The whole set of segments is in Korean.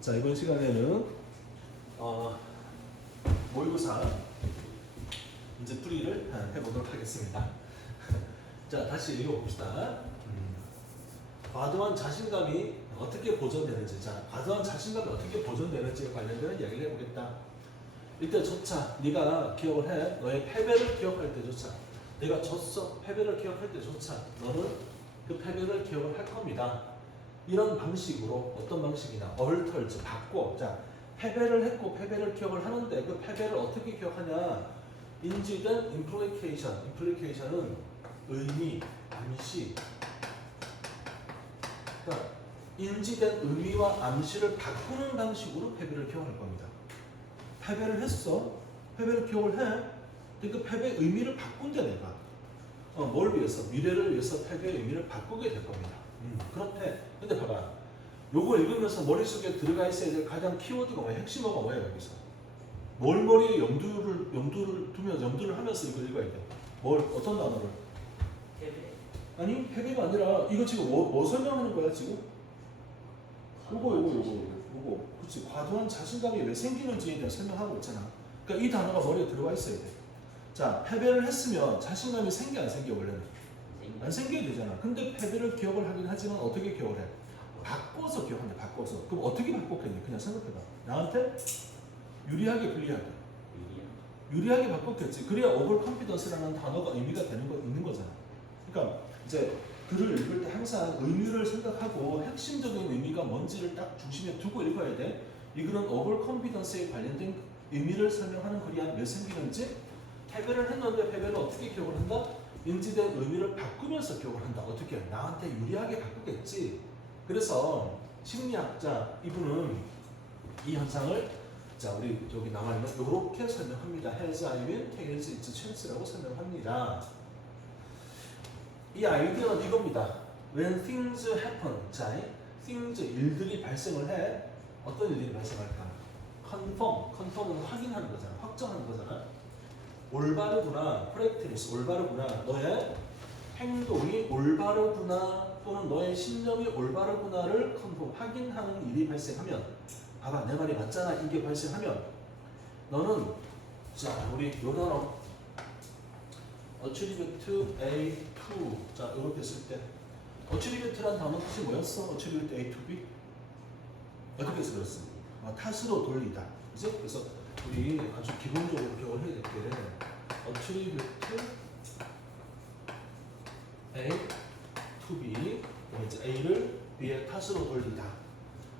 자, 이번 시간에는 모의고사 문제 풀이를 해보도록 하겠습니다. 자, 다시 읽어봅시다. 과도한 자신감이 어떻게 보존되는지, 자, 과도한 자신감이 어떻게 보존되는지에 관련된 이야기를 해보겠다. 일단 조차 네가 기억을 해. 너의 패배를 기억할 때조차, 내가 졌어, 패배를 기억할 때조차 너는 그 패배를 기억을 할 겁니다. 이런 방식으로, 어떤 방식이나 얼털즈 바꿔. 자, 패배를 했고 패배를 기억을 하는데 그 패배를 어떻게 기억하냐? 인지된 implication. implication은 의미, 암시. 그러니까 인지된 의미와 암시를 바꾸는 방식으로 패배를 기억할 겁니다. 패배를 했어. 패배를 기억을 해. 그 패배의 의미를 바꾼다 내가. 뭘 위해서? 미래를 위해서 패배의 의미를 바꾸게 될 겁니다. 그렇대. 근데 봐봐. 요거 읽으면서 머릿속에 들어가 있어야 될 가장 키워드가 뭐야? 핵심어가 뭐야 여기서? 뭘 머리에 염두를 하면서 이걸 읽어야 돼. 뭘, 어떤 단어를? 패배. 아니, 패배가 아니라 이거 지금 뭐 설명하는 거야 지금? 요거. 그렇지. 과도한 자신감이 왜 생기는지에 대해 설명하고 있잖아. 그러니까 이 단어가 머리에 들어가 있어야 돼. 자, 패배를 했으면 자신감이 생겨 안 생겨 원래는? 안 생겨야 되잖아. 근데 패배를 기억을 하긴 하지만 어떻게 기억을 해? 바꿔서 기억한다. 바꿔서. 그럼 어떻게 바꿨겠니? 그냥 생각해봐. 나한테 유리하게 불리하게. 유리하게 바꿨겠지. 그래야 오버 컨피던스라는 단어가 의미가 있는 거잖아. 그러니까 이제 글을 읽을 때 항상 의미를 생각하고 핵심적인 의미가 뭔지를 딱 중심에 두고 읽어야 돼. 이 글은 오버 컨피던스에 관련된 의미를 설명하는 글이 왜 생기는지, 패배를 했는데 패배를 어떻게 기억을 한다? 인지된 의미를 바꾸면서 기억을 한다. 어떻게? 나한테 유리하게 바꾸겠지. 그래서 심리학자 이분은 이 현상을, 자, 우리 여기 남아있는 이렇게 설명합니다. has I been, has its chance라고 설명합니다. 이 아이디어는 이겁니다. When things happen, 자, things, 일들이 발생을 해. 어떤 일들이 발생할까? confirm은 확인하는 거잖아. 확정하는 거잖아. 올바르구나, correctness, 올바르구나, 너의 행동이 올바르구나 또는 너의 신념이 올바르구나를 confirm, 확인하는 일이 발생하면, 봐봐, 내 말이 맞잖아. 이게 발생하면 너는, 자, 우리 요 단어 attribute A to, 자, 이렇게 쓸 때 attribute란 단어 뜻이 뭐였어? attribute A to B? 어떻게 쓰였어? 탓으로 돌리다. 그죠? 그래서 우리 아주 기본적으로 기억을 해야 될 게 attribute A to B, 이제 A를 B의 탓으로 돌리다.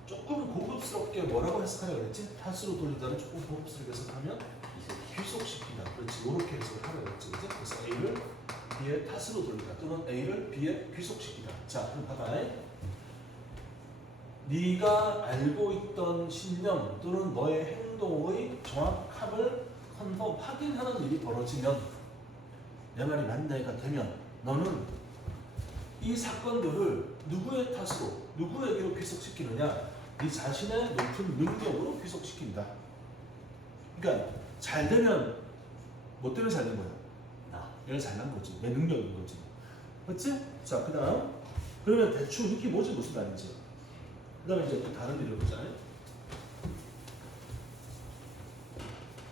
조금 고급스럽게 뭐라고 해석하려고 그랬지? 탓으로 돌리다를 조금 고급스럽게 해석하면 귀속시키다. 그렇지. 이렇게 해석을 하려고 그랬지. 그죠? 그래서 A를 B의 탓으로 돌리다 또는 A를 B에 귀속시키다. 자, 그럼 봐봐. 네가 알고 있던 신념 또는 너의 행동의 정확함을 컨펌, 확인하는 일이 벌어지면, 내 말이 맞네가 되면 너는 이 사건들을 누구의 탓으로, 누구에게로 귀속시키느냐? 네 자신의 높은 능력으로 귀속시킨다. 그러니까 잘 되면 뭐 때문에 잘 된 거야? 얘가 잘난 거지. 내 능력인 거지. 맞지? 자, 그 다음. 그러면 대충 이게 뭐지? 무슨 말인지. 그 다음에 이제 또 다른 일을 보자.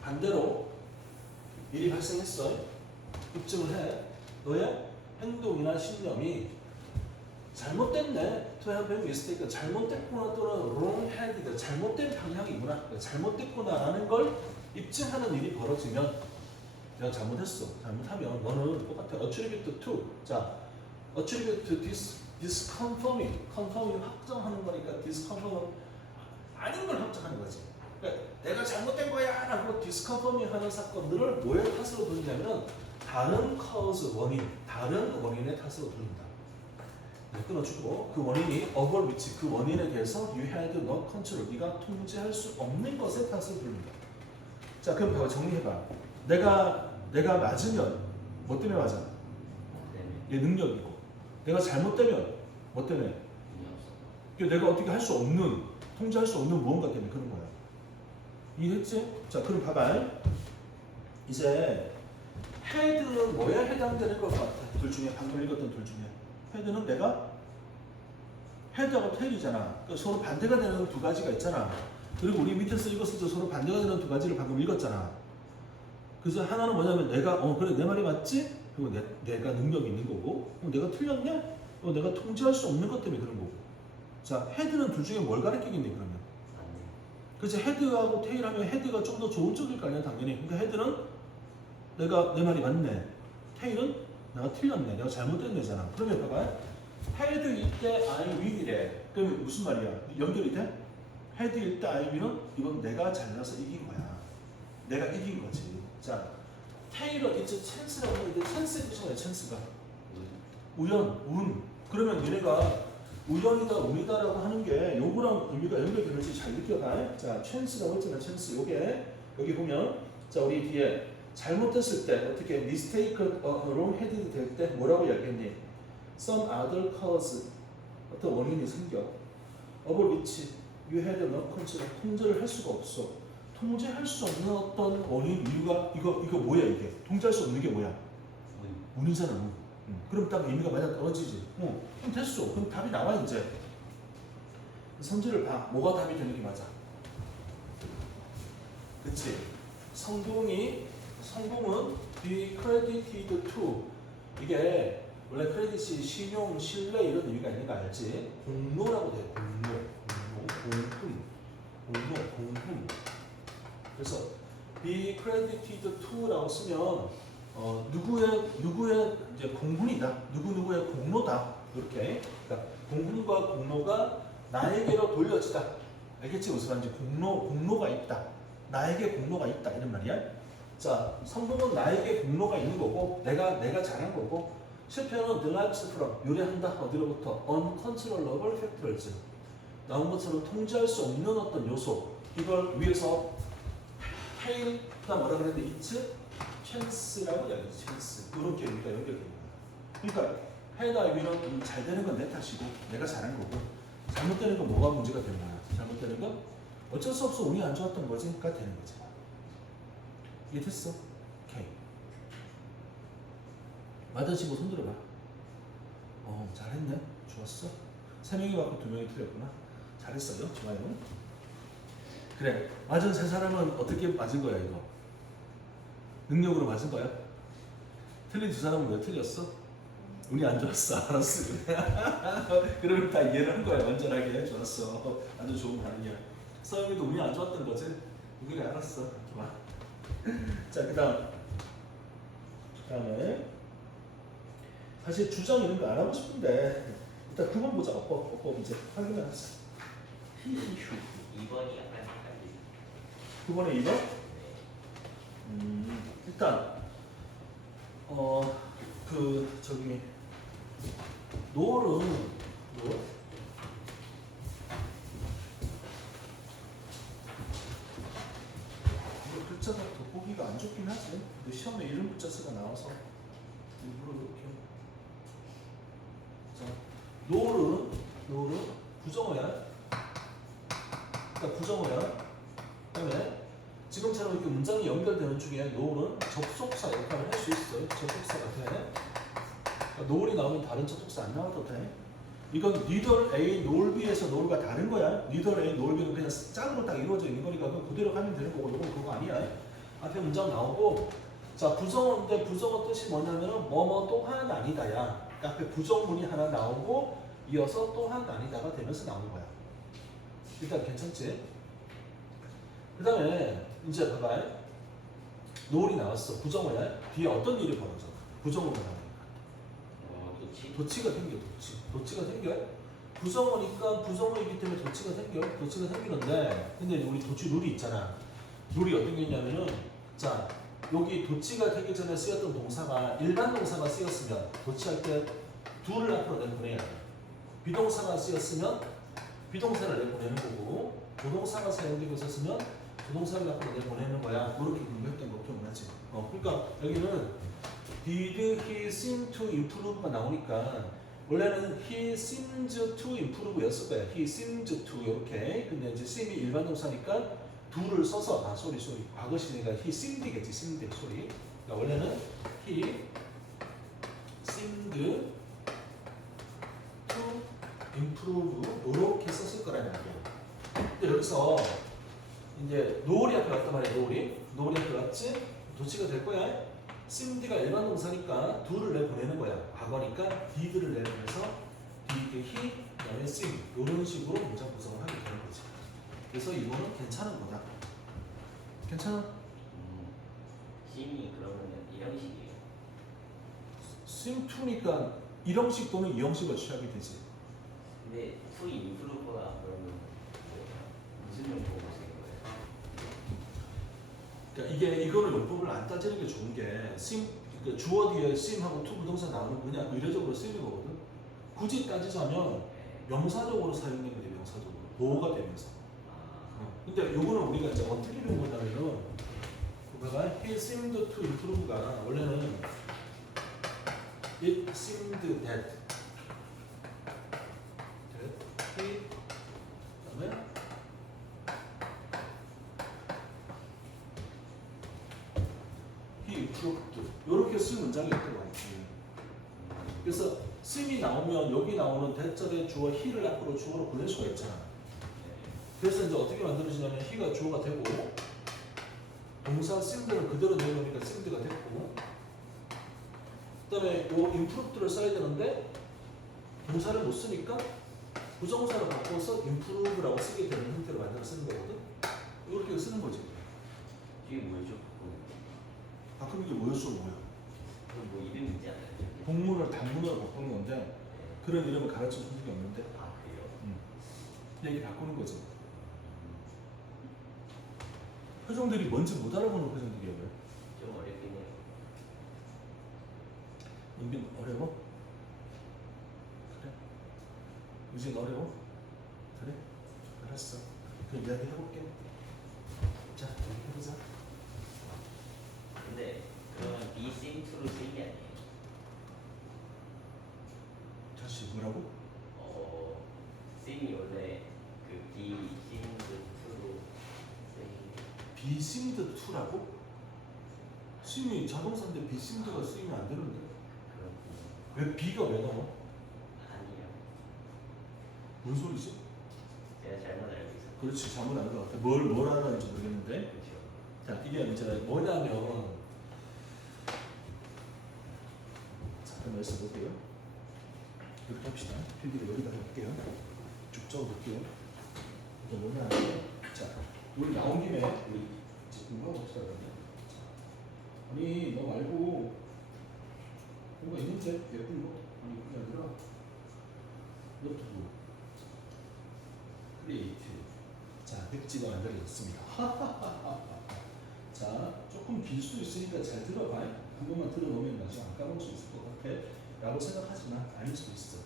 반대로 일이 발생했어. 입증을 해. 너의 행동이나 신념이 잘못됐네. To have been mistaken. 잘못됐구나 또는 wrong-headed. 잘못된 방향이구나. 잘못됐구나라는 걸 입증하는 일이 벌어지면, 내가 잘못했어. 잘못하면 너는 똑같아. attribute to. 자, attribute to disconfirming. confirming 확정하는 거니까 disconfirm은 아닌 걸 확정하는 거지. 그러니까 내가 잘못된 거야 라고 disconfirming 하는 사건들을 뭐의 탓으로 돌리냐면 다른 cause, 원인, 다른 원인의 탓으로 돌린다. 끊어주고, 그 원인이 over which, 그 원인에 대해서 you had no control, 네가 통제할 수 없는 것의 탓을 돌린다. 자, 그럼 봐봐. 정리해봐. 내가 맞으면 뭐 때문에 맞아? 얘 능력이고. 내가 잘못되면 뭐 때문에? 내가 어떻게 할 수 없는, 통제할 수 없는 무언가 때문에 그런 거야. 이해했지? 자, 그럼 봐봐. 이제 헤드는 뭐에 해당되는 것 같아? 둘 중에, 방금 읽었던 둘 중에 헤드는 내가 헤드하고 테일이잖아. 그러니까 서로 반대가 되는 두 가지가 있잖아. 그리고 우리 밑에서 읽었을 때 서로 반대가 되는 두 가지를 방금 읽었잖아. 그래서 하나는 뭐냐면 내가 그래 내 말이 맞지? 그리고 내가 능력이 있는 거고 내가 틀렸냐? 내가 통제할 수 없는 것 때문에 그런 거고. 자, 헤드는 둘 중에 뭘 가르치겠니 그러면? 그래서 헤드하고 테일하면 헤드가 좀 더 좋은 쪽일 거 아니야 당연히. 그러니까 헤드는 내가 내 말이 맞네. 테일은 내가 틀렸네. 내가 잘못된 애잖아. 그러면 봐봐. 헤드일 때 I win이래. 그럼 무슨 말이야? 연결이 돼? 헤드일 때 I win은 이건 내가 잘나서 이긴 거야. 내가 이긴 거지. 자, 테일은 이제 찬스라고 하는데 찬스의 뜻이 뭐야? 찬스가 우연, 운. 그러면 얘네가 우연이다, 운이다라고 하는 게 요거랑 의미가 연결되는지 잘 느껴봐. 자, 찬스라고 했잖아. 찬스. 요게 여기 보면 자 우리 뒤에 잘못했을 때 어떻게 mistaken으로 헤드이 될 때 뭐라고 이야기했니? Some other cause 어떤 원인이 생겨. over which you had no control. 통제를 할 수가 없어. 통제할 수 없는 어떤 원인 이유가 이거 뭐야 이게? 통제할 수 없는 게 뭐야? 운이잖아. 운. 그럼 딱 의미가 맞아 떨어지지. 그럼 됐어. 그럼 답이 나와 이제. 성질을 봐. 뭐가 답이 되는 게 맞아? 그치? 성공은 be credited to. 이게 원래 크레딧이 신용, 신뢰 이런 의미가 있는 거 알지? 공로라고 돼. 공품. 그래서 be credited to라고 쓰면 누구의 이제 공훈이다. 누구의 공로다. 이렇게. 그러니까 공훈과 공로가 나에게로 돌려지다. 알겠지? 무슨 말인지 공로가 있다. 나에게 공로가 있다 이런 말이야. 자, 성공은 나에게 공로가 있는 거고 내가 잘한 거고 실패는 derives from 유래한다 어디로부터 uncontrollable factors 나온 것처럼 통제할 수 없는 어떤 요소 이걸 위해서 테일다 뭐라 그랬는데 it's chance라고 이야기하지. chance 이렇게 우리가 연결됩니다. 그러니까 해나 위는 잘 되는 건 내 탓이고 내가 잘한 거고 잘못되는 건 뭐가 문제가 되는 거야. 잘못되는 건 어쩔 수 없어 운이 안 좋았던 거지가 되는 거지. 이해 됐어? 오케이. 맞으시고 손 들어봐. 잘했네. 좋았어. 3명이 맞고 2명이 틀렸구나. 잘했어요. 좋아요. 그래. 맞은 3사람은 어떻게 맞은 거야 이거? 능력으로 맞은 거야? 틀린 2사람은 왜 틀렸어? 운이 안 좋았어. 알았어. 그러면 다 이해를 한 거야. 완전하게. 좋았어. 아주 좋은 반응이야. 서영이도 운이 안 좋았던 거지? 그래 알았어. 좋아. 자, 그다음에 사실 주장 이런 거 안 하고 싶은데 일단 9번 보자. 어법 이제 확인을 하자. 2번이 약간 헷갈리죠. 9번에 2번? 일단 저기 노을은 글자가 돋보기가 안 좋긴 하지. 근데 시험에 이런 글자 수가 나와서 일부러 이렇게. 자, 노을은 부정어야. 그러니까 부정어야. 그다음에 지금처럼 이렇게 문장이 연결되는 중에 노을은 접속사 역할을 할 수 있어요. 접속사가 돼. 그러니까 노을이 나오면 다른 접속사 안 나와도 돼. 이건 neither A nor B에서 노을가 다른 거야. neither A nor B는 그냥 짝으로 딱 이루어져 있는 거니까 그거 그대로 가면 되는 거고 이건 그거 아니야. 앞에 문장 나오고 자 부정어인데 부정어 뜻이 뭐냐면은 뭐뭐 또한 아니다야. 그러니까 앞에 부정문이 하나 나오고 이어서 또한 아니다가 되면서 나오는 거야. 일단 괜찮지? 그 다음에 이제 봐봐. 노을이 나왔어. 부정어야. 뒤에 어떤 일이 벌어져? 부정어가 나오니까. 도치가 생겨. 도치가 생겨. 부정어니까 부정어이기 때문에 도치가 생기는데 근데 우리 도치 룰이 있잖아. 룰이 어떤 게 있냐면은 자 여기 도치가 되기 전에 쓰였던 동사가 일반 동사가 쓰였으면 도치할 때 둘을 앞으로 내보내야 돼. 비동사가 쓰였으면 비동사를 내보내는 거고 조동사가 사용되고 있었으면 조동사를 앞으로 내보내는 거야. 그렇게 공부했던 거 기억나지? 그러니까 여기는 Did he seem to improve가 나오니까 원래는 he seems to improve였을 거야. he seems to 이렇게. 근데 이제 seem이 일반 동사니까 do를 써서 소리 과거 시니까 he seemed겠지. seemed 소리. 그러니까 원래는 he seemed to improve 이렇게 썼을 거란 말이야. 근데 여기서 이제 노을이 앞에 왔단 말이야. 노을이 앞에 왔지? 도치가 될 거야. simd가 일반 동사니까 do를 내보내는 거야. 과거니까 did를 내보내서 did, he, 그다음에 sim 이런 식으로 문장 구성을 하게 되는 거지. 그래서 이거는 괜찮은 거다. 괜찮아? 심이 그러면은 이런 식이에요. sim to니까 1형식 또는 2형식을 취하게 되지. 근데 to improve가 그러면 무슨 용도로 쓰는 거예요? 그러니까 이거를 용법을 안 따지는 게 좋은 게 sim 그러니까 주어 뒤에 sim하고 to 부동사 나오는 거 그냥 의례적으로 쓰이는 거거든. 굳이 따지자면 명사적으로 사용되는 게 명사적으로 보호가 되면서. 근데 요거는 우리가 이제 어떻게 배우냐면은 봐봐, he seemed to improve가 원래는 it seemed that he 그다음에 he improved 이렇게 쓸 문장이 있던 거 같지. 그래서 seem이 나오면 여기 나오는 대절의 주어 he를 앞으로 주어로 보낼 수가 있잖아. 그래서 이제 어떻게 만들어지냐면 he가 주어가 되고 동사 seemed를 그대로 내놓으니까 seemed가 됐고 그다음에 요 improved를 써야 되는데 동사를 못 쓰니까 부정사를 바꿔서 improve라고 쓰게 되는 형태로 만들어 쓰는 거거든. 이렇게 쓰는 거지. 이게 뭐죠? 바꾸는 게 뭐였어 뭐야? 그럼 뭐 이름 있지 않아요? 동문을 단문으로 바꾸는 건데 그런 이름을 가르쳐 준 적이 없는데 아 그래요? 얘기 바꾸는 거지. 표정들이 뭔지 못 알아보는 표정들이야 왜? 좀 어렵긴 해요. 은빈 어려워? 그래? 유진 어려워? 그래? 알았어. 그럼 이야기 해볼게. 자, 여기 해보자. 근데 그러면 be seen to로 쓰인 게 아니에요? 다시 뭐라고? seem이 원래 그 be seen to로 쓰인 be seemed to라고? seem이 자동사인데 be seemed가 쓰이면 안 되는데 그렇군요. 왜 be가 왜 나와? 아니요. 뭔 소리지? 제가 잘못 알고 있었어요. 그렇지 잘못 알은 것 같아. 뭘 알았는지 모르겠는데 그렇죠. 자 이게 이제 뭐냐면 잠깐 말씀 볼게요. 이렇게 합시다. 필기를 여기다 해볼게요. 쭉 적어볼게요. 이게 뭐냐면 자 우리 나온 김에 우리 이제 공부하고 합시다. 그러면. 아니 너 말고 뭔가 있는데 예쁜 거? 아니 그게 아니라 노트북 크리에이트 자 백지가 만들어졌습니다. 자 조금 길 수도 있으니까 잘 들어봐. 한 번만 들어보면 나중에 안 까먹을 수 있을 것 같아 라고 생각하지만 아닐 수도 있어.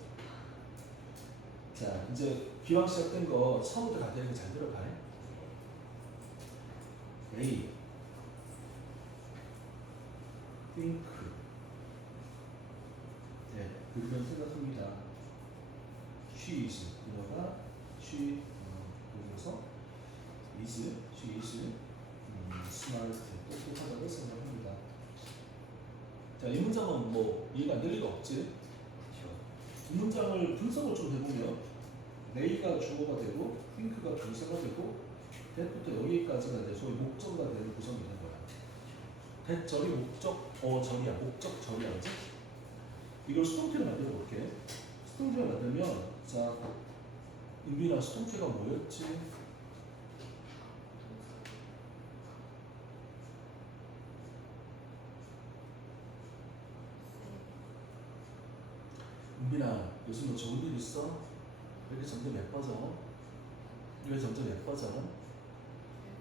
자 이제 기왕 시작된 거 처음부터 가되게 잘 들어봐. A think 네 그러면 생각합니다. She is 그녀가 she 그래서 is she is smart 똑똑하다고 생각합니다. 자 이 문장은 뭐 이해가 안 될 리가 없지. 그렇죠. 이 문장을 분석을 좀 해보면 A가 주어가 되고 think가 동사가 되고 that부터 여기까지가 이제 소위 목적어가 되는 구성이 되는 거야. that 절이 목적 절이야. 목적 절이야. 그지? 이걸 수동태로 만들어 볼게. 수동태로 만들면 자 인빈아 수동태가 뭐였지? 은빈아 요즘 뭐 좋은 일 있어? 왜 이렇게 점점 예뻐져? 왜 점점 예뻐져?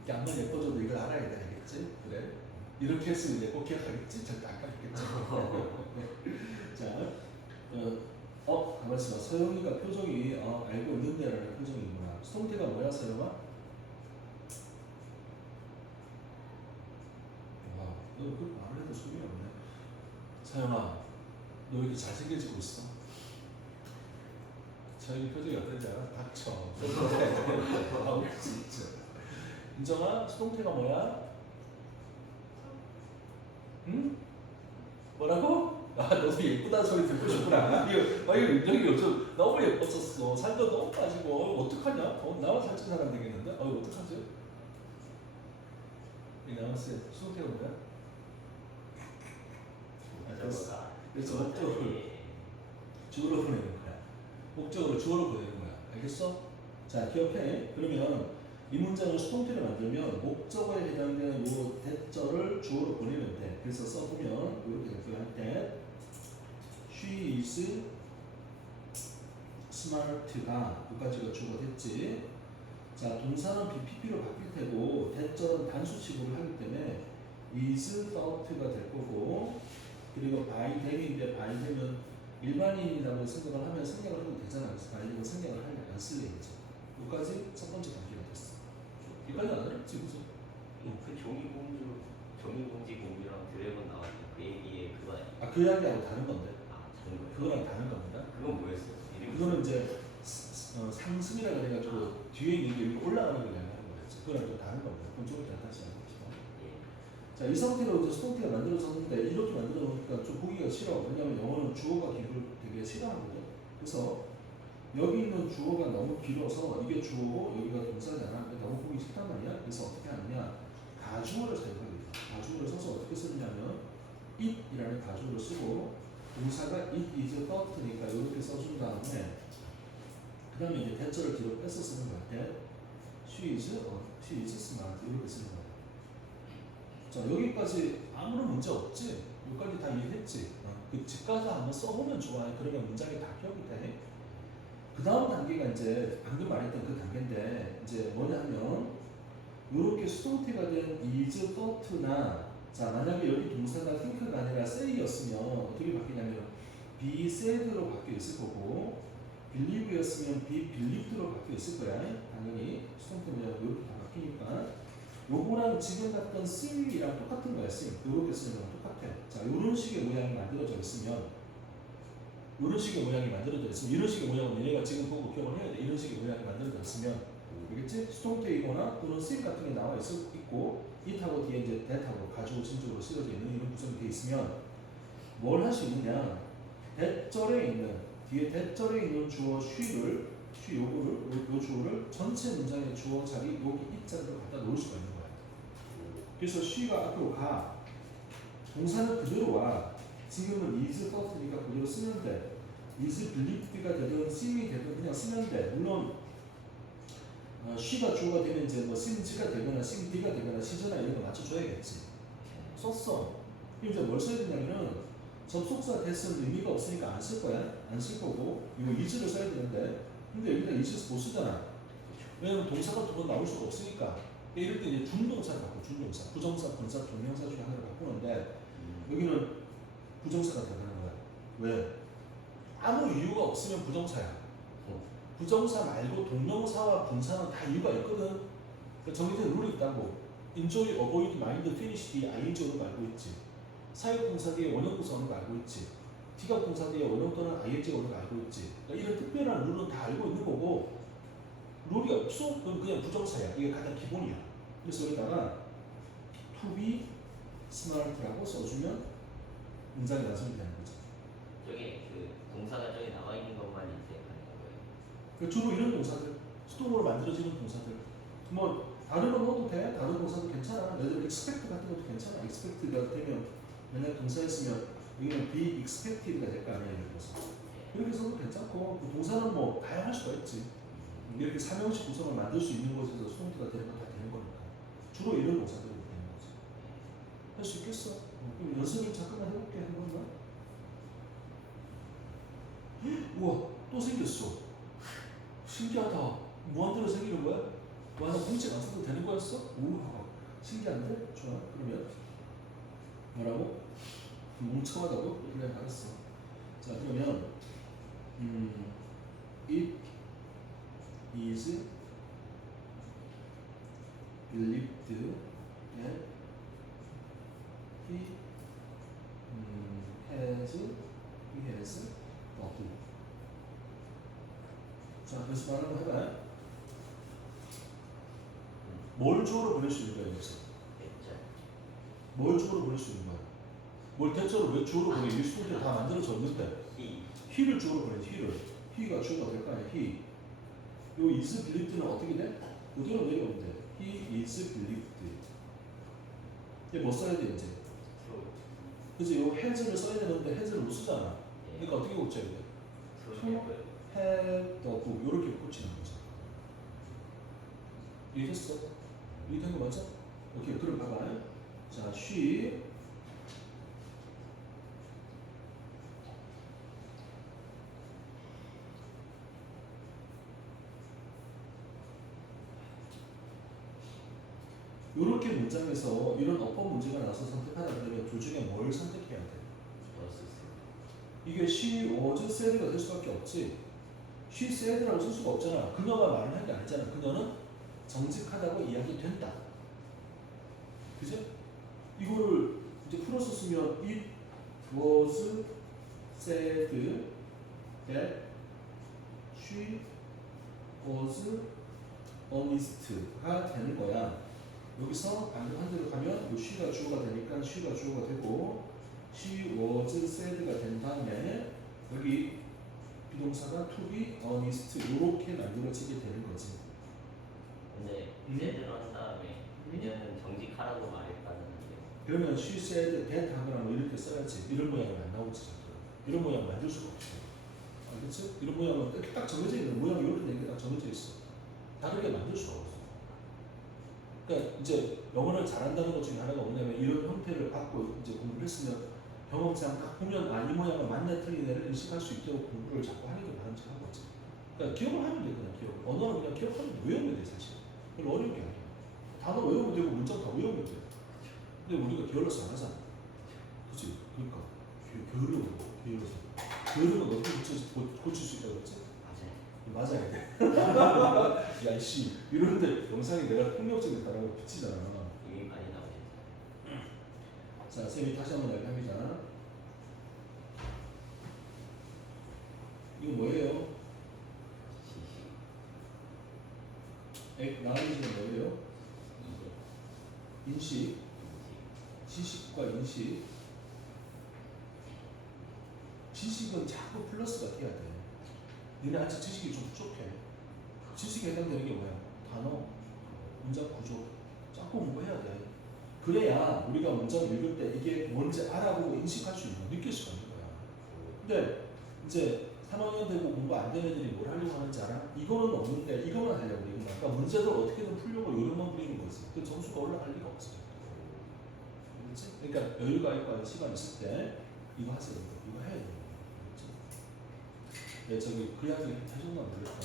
이게 안만 예뻐져도 이걸 알아야 돼 알겠지? 그래? 이렇게 했으면 이제 꼭 기억하겠지? 절대 안 까먹겠지? 자 가만 있어봐. 서영이가 표정이 알고 있는데 라는 표정이구나. 수동태가 뭐야 서영아? 와, 너 그렇게 말을 해도 소용이 없네. 서영아 너 왜 이렇게 잘생겨지고 있어? 서영이 표정이 어떤지 알아? 닥쳐. 아우 진짜. 인정아 수동태가 뭐야? 응? 뭐라고? 아 너도 예쁘다는 소리 듣고 싶구나. 이거 윤정이 요즘 너무 예뻤었어. 살도 너무 빠지고 어떡하냐? 나만 살찐 사람 되겠는데? 어떡하지? 이 나왔어요. 수능태가 뭐야? 그래서 목적을 주어로 보내는 거야. 목적으로 주어로 보내는 거야. 알겠어? 자 기억해. 그러면 이 문장을 수동태로 만들면 목적어에 해당되는 요 대절을 주어로 보내면 돼. 그래서 써보면 이렇게 대표할 때 She is smart가 여기까지가 주어가 됐지. 자 동사는 BPP로 바뀔 테고 대절은 단수 취급을 하기 때문에 is thought가 될 거고 그리고 by them인데 by them은 일반인이라고 생각을 하면 생략을 해도 되잖아. 그래서 by them은 생략을 하려면 안 쓸래야지. 여기까지 첫 번째 단계가 됐어. 이까지 안 알았지 그죠? 그 종이공지 공유랑 드래곤 나왔는데 그 얘기에 그거 아니야? 아 그 이야기하고 다른 건데. 아 다른 거예요? 그거랑 다른 겁니다. 그건 뭐였어요? 그거는 이제 상승이라 그래가지고 뒤에 있는 게 이렇게 올라가는 걸 이야기하는 거였지. 그거랑 좀 다른 겁니다. 그건 좀 이따 다시 알려주시고. 예. 자, 이 상태로 이제 수동태가 만들어졌는데 이렇게 만들어 놓으니까 좀 보기가 싫어. 왜냐면 영어는 주어가 길을 되게 싫어하거든. 그래서 여기 있는 주어가 너무 길어서 이게 주어고 여기가 동사잖아. 너무 보기 싫단 말이야. 그래서 어떻게 하느냐? 가주어를 사용하게 돼. 가주어를 써서 어떻게 쓰느냐면 it이라는 가주어를 쓰고 동사가 it is thought니까 이렇게 써준 다음에 그 다음에 이제 대절을 뒤로 빼서 쓰는 거야. she is smart 이렇게 쓰는 거야. 자 여기까지 아무런 문제 없지? 여기까지 다 이해했지? 그 집가서 한번 써보면 좋아. 그러면 문장이 다 기억이 돼. 그 다음 단계가 이제 방금 말했던 그 단계인데 이제 뭐냐면 이렇게 수동태가 된 is thought나 자 만약에 여기 동사가 think가 아니라 say였으면 어떻게 바뀌냐면 be said로 바뀌어 있을 거고 believe였으면 be believed로 바뀌어 있을 거야. 당연히 수동태 모양 이렇게 다 바뀌니까 요거랑 지금 봤던 seem이랑 똑같은 거야. seem 이렇게 쓰는 거랑 똑같아. 자 이런 식의 모양이 만들어져 있으면 이런 식의 모양이 만들어져 있으면 이런 식의 모양은 얘네가 지금 보고 기억을 해야 돼. 이런 식의 모양이 만들어져 있으면 알겠지? 수동태이거나 또는 seem 같은 게 나와 있고 it하고 뒤에 이제 that하고 가지고 진적으로 쓰여져 있는 이런 구성이 돼 있으면 뭘 할 수 있느냐? 대절에 있는 뒤에 대절에 있는 주어 she를 요 주어를 전체 문장의 주어 자리 여기 it자리로 갖다 놓을 수가 있는 거야. 그래서 she가 앞으로 가 동사는 그대로 와. 지금은 is thought니까 그대로 쓰면 돼. is believed가 되든 seem이 되든 그냥 쓰면 돼. 물론 she가 주어가 되면 이제 뭐 seems가 되거나 seemd가 되거나 시제나 이런 거 맞춰줘야겠지. 썼어. 그럼 이제 뭘 써야 되냐면은 접속사 됐으면 의미가 없으니까 안 쓸 거야. 안 쓸 거고 이거 is를 써야 되는데 근데 여기다 is 못 쓰잖아. 왜냐면 동사가 두 번 나올 수가 없으니까. 이럴 때 이제 준동사를 바꿔. 준동사. 부정사, 분사, 동명사 중에 하나를 바꾸는데 여기는 부정사가 들어가는 거야. 왜? 아무 이유가 없으면 부정사야. 부정사 말고 동명사와 분사는 다 이유가 있거든. 정해진 룰이 있다고. enjoy, avoid, mind, finish 뒤에 ing 오는 거 알고 있지. 사역 동사 뒤에 원형 동사 오는 거 알고 있지. 티격 동사 뒤에 원형 또는 ing 오는 거 알고 있지. 그러니까 이런 특별한 룰은 다 알고 있는 거고 룰이 없어? 그럼 그냥 부정사야. 이게 가장 기본이야. 그래서 여기다가 to be smart라고 써주면 문장이 완성이 되는 거죠. 저게 그 동사가 저기 나와 있는 것만 이제 하는 거예요. 주로 이런 동사들, 수동으로 만들어지는 동사들. 뭐 다른 거 넣어도 돼. 다른 동사도 괜찮아. 예를 들어 expect 같은 것도 괜찮아. expect가 되면 만약 동사였으면 여기는 be expected가 될 거 아니야. 예를 들어서. 그렇게 써도 괜찮고 그 동사는 뭐 다양할 수가 있지. 이렇게 삼형식 구성을 만들 수 있는 곳에서 수동태가 되는 건 다 되는 거니까. 주로 이런 동사들이 되는 거지. 할 수 있겠어? 그럼 연습을 잠깐만 해볼게. 한 번만. 우와 또 생겼어. 신기하다. 무한대로 생기는 거야? 와, 나 공책 안 써도 되는 거였어? 우와 신기한데? 좋아. 그러면 뭐라고? 뭉청하다고? 그래 알았어. 자 그러면 it is believed that he has not. 자, 그래서 말하는 거 해봐요. 뭘 주어로 보낼 수 있는 거야, 여기서? 됐죠. 뭘 주어로 보낼 수 있는 거야? 뭘 대체로 왜 주어로 보내? 이 수들 다 만들어졌는데 히. he를 주어로 보내지. he가 주어가 될 거 아니야. he. 요 is believed는 어떻게 돼? 그대로 내려오면 돼. he is believed. 이게 뭐 써야 돼 이제? 소. 그치? 요 has를 써야 되는데 has를 못 쓰잖아. 예. 그러니까 어떻게 고쳐야 돼? 소개고요. have the book 요렇게 고치는 거죠. 이해됐어? 이해된 거 맞아? 오케이. 그럼 봐봐. 자, she 이렇게 문장에서 이런 어법 문제가 나와서 선택하라 그러면 둘 중에 뭘 선택해야 돼? was. 이게 she was said가 될 수밖에 없지. she said라고 쓸 수가 없잖아. 그녀가 말을 한 게 아니잖아. 그녀는 정직하다고 이야기된다. 그죠? 이거를 이제 풀어서 쓰면 it was said that she was honest가 되는 거야. 여기서 반대로 가면 이 she가 주어가 되니까 she가 주어가 되고 she was said가 된 다음에 여기 비동사가 to be honest 이렇게 만들어지게 되는 거지. 근데 said로 한 다음에 그녀는 정직하라고 말했다는데. 그러면 she said that 하거나 뭐 이렇게 써야지. 이런 모양은 안 나오지. 이런 모양 만들 수가 없어. 알겠지? 이런 모양은 이렇게 딱 정해져 있는 모양이 이렇게 된 게 딱 정해져 있어. 다르게 만들 수가 없어. 그러니까 이제 영어를 잘한다는 것 중에 하나가 뭐냐면 이런 형태를 갖고 이제 공부를 했으면 경험상 딱 보면 이 모양은 맞네 틀리네를 인식할 수 있도록 공부를 자꾸 하려고 하는 척한 거지. 그러니까 기억을 하면 돼. 그냥 기억. 언어는 그냥 기억하면 돼. 외우면 돼 사실. 별로 어려운 게 아니야. 단어 외우면 되고 문장 다 외우면 돼. 근데 우리가 게을러서 안 하잖아. 그치? 그러니까 게으르는 거. 게을러서. 게으르는 거 어떻게 고칠 수 있다고 그랬지? 맞아요. 맞아야 돼. 야, 씨. 이러는데 영상이 내가 폭력적이다라고 비치잖아. 이미 많이 나오셨어요. 자, 쌤이 다시 한번 알려합니다. 이거 뭐예요? 시시. 나가리지는 뭐예요? 이게. 인식. 지식과 인식. 지식은 자꾸 플러스가 돼야 돼. 너네 아직 지식이 좀 부족해. 지식에 해당되는 게 뭐야? 단어, 문장 구조. 자꾸 공부해야 돼. 그래야 우리가 문장 읽을 때 이게 뭔지 알아보고 인식할 수 있는, 느낄 수가 있는 거야. 근데 이제 3학년 되고 공부 안 되는 애들이 뭘 하려고 하는지 알아? 이거는 없는데 이거만 하려고 그러는 거야. 그러니까 문제를 어떻게든 풀려고 요령만 부리는 거지. 그 점수가 올라갈 리가 없어. 그렇지? 그러니까 여유가 있고 시간 있을 때 이거 하세요. 이거 해야 돼요. 네, 저기 그 이야기 해줬나 모르겠다.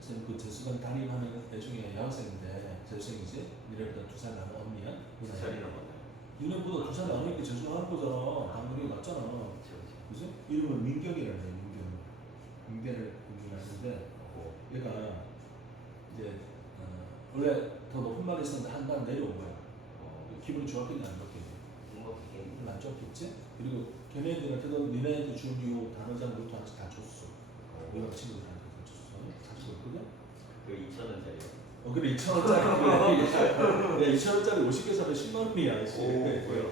쌤 그 재수반 담임하는 애 중에 여학생인데 재수생이지? 니네보다 2살 많은 언니야? 철이 넘었나요? 니네보다 2살 많으니까 재수하는 거잖아. 당연히 맞잖아. 그렇죠. 그지? 이름은 민경이라는 애, 민경을 공부하는데 얘가 이제 원래 더 높은 말이 있었는데 한 단 내려온 거야. 기분이 좋았겠냐 안 좋겠냐? 행복했겠네. 별로 안 좋았겠지? 그리고 걔네들한테도 니네한테 준 요 단어장부터 하나씩 다 줬어. 우리가 친구들한테 다 줬어. 가지고 있거든? 그 2,000원짜리요. 그래 2,000원짜리. 야 2,000원짜리 50개 사면 10만 원이야. 뭐야?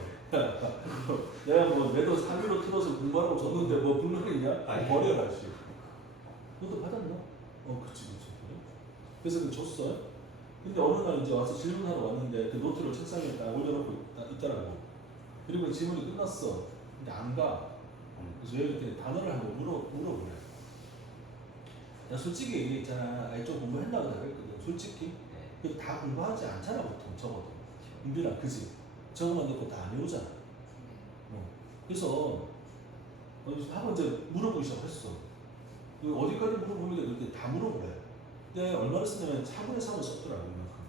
내가 뭐 매도 3위로 틀어서 공부하라고 줬는데 뭐 불만이냐? 아니. 버려라 씨. 너도 받았나? 그치. 그래? 그래서 그 줬어. 근데 어느 날 이제 와서 질문하러 왔는데 그 노트를 책상에 딱 올려놓고 있더라고. 그리고 질문이 끝났어. 근데 안 가. 그래서 왜 이렇게 단어를 한번 물어보래. 나 솔직히 얘기했잖아. 좀 공부했나고 다 그랬거든. 솔직히. 네. 다 공부하지 않잖아 보통 적어도. 인들아 그지? 적어만 놓고 다 안 외우잖아. 그래서 한번 이제 물어보기 시작했어. 어디까지 물어보니까 이렇게 다 물어보래. 근데 얼마나 쓰냐면 4분의 3을 썼더라고 이만큼.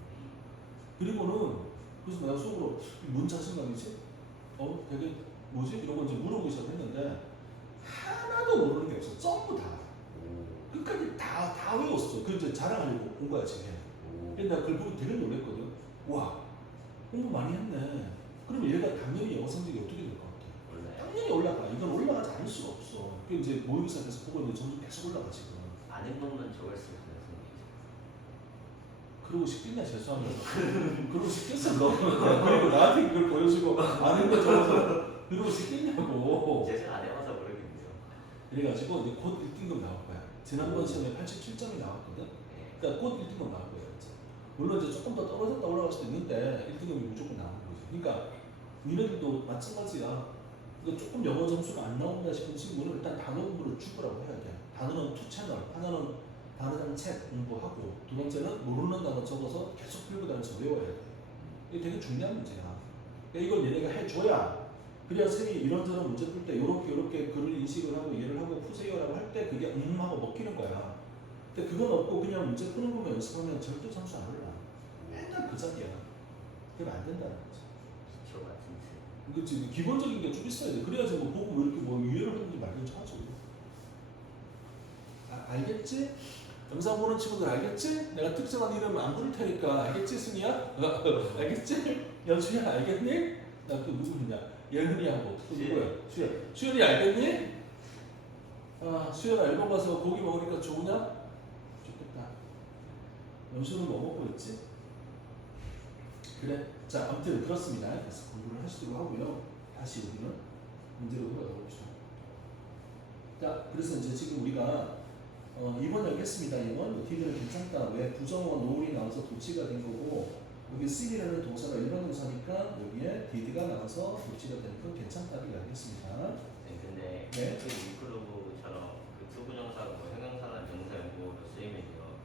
그리고는 그래서 내가 속으로 뭔 자신감이지? 되게 뭐지? 이런 거 이제 물어보기 시작했는데 하나도 모르는 게 없어. 전부 다. 끝까지 다 외웠어. 그 이제 자랑하려고 온 거야 지금. 근데 내가 그걸 보고 되게 놀랬거든. 와, 공부 많이 했네. 그러면 얘가 당연히 영어 성적이 어떻게 될 것 같아? 몰라요. 당연히 올라가. 이건 올라가지 않을 수가 없어. 그 이제 모의고사에서 보고 있는 점수 계속 올라가 지금. 아는 것만 적을 수 있는 그러고 싶겠냐 죄송합니다. 그러고 싶겠어 너. 그리고 나한테 그걸 보여주고 아는 거 적어서 그러고 싶겠냐고. 제가 안 해봐서 모르겠네요. 그래가지고 이제 곧 1등급 나올 거야. 지난번 시험에 87점이 나왔거든. 네. 그러니까 곧 1등급 나올 거야. 이제. 물론 이제 조금 더 떨어졌다 올라갈 수도 있는데 1등급이 무조건 나오는 거지. 그러니까 니네들도 마찬가지야. 그러니까 조금 영어 점수가 안 나온다 싶은 친구는 일단 단어 공부를 죽으라고 해야 돼. 단어는 2채널. 하나는 다른 책 공부하고 두 번째는 모르는 단어 적어서 계속 풀고 다니면서 외워야 돼. 이게 되게 중요한 문제야. 그러니까 이걸 얘네가 해줘야 그래야 쌤이 이런저런 문제 풀 때 요렇게 글을 인식을 하고 이해를 하고 푸세요라고 할 때 그게 하고 먹히는 거야. 근데 그건 없고 그냥 문제 푸는 거만 연습하면 절대 점수 안 올라. 맨날 그 자리야. 그러면 안 된다는 거지. 기초 같은 책. 그치 기본적인 게 좀 있어야 돼. 그래야지 뭐 보고 왜 이렇게 뭐 이해를 하는지 말든지 하죠. 알겠지? 영상 보는 친구들 알겠지? 내가 특정한 이름 안 부를 테니까 알겠지 승희야? 알겠지? 연수야 알겠니? 나 또 누구냐? 예은이하고 또 누구야? 수연. 수연이 알겠니? 아 수연아 일본 가서 고기 먹으니까 좋으냐? 좋겠다. 연수는 뭐 먹고 있지? 그래. 자 아무튼 그렇습니다. 그래서 공부를 하시도록 하고요. 다시 우리는 문제로 돌아가 봅시다. 자 그래서 이제 지금 우리가 2번 여기 했습니다. 2번 디드는 괜찮다. 왜 부정어 노을이 나와서 도치가 된 거고 여기 쓰리라는 동사가 일반 동사니까 여기에 디드가 나와서 도치가 된 건 괜찮다고 이야기했습니다. 네, 근데 네. 그 위클로브처럼 그 투부정사가 뭐 형용사나 명사 연구로 쓰이면요.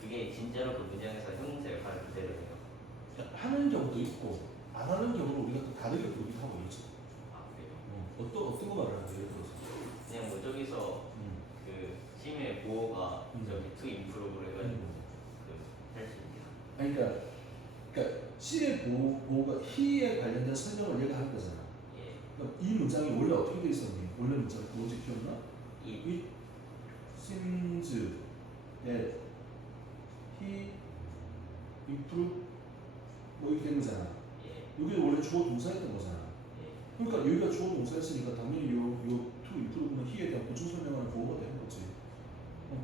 그게 진짜로 그 문장에서 형용사 역할을 그대로 해요. 하는 경우도 있고 안 하는 경우를 우리가 또 다르게 부르기도 하고 있죠. 아 그래요? 어떤 거 말하는 거예요? 예를 들어서. 그냥 뭐 저기서 그 팀의 보호가 저기 투 임프로브를 해가지고 그 할 수 있게. 아니, 그러니까 C의 보호가 he에 관련된 설명을 얘가 할 거잖아. 예. 그러니까 이 문장이 원래 어떻게 돼 있었니? 원래 문장 뭐지 기억나? 이 It seems that he improved 뭐 이렇게 된 거잖아. 예. 여기 원래 주어 동사였던 거잖아. 예. 그러니까 여기가 주어 동사였으니까 당연히 요 to improve는 he에 대한 보충 설명하는 보호가 되는 거지.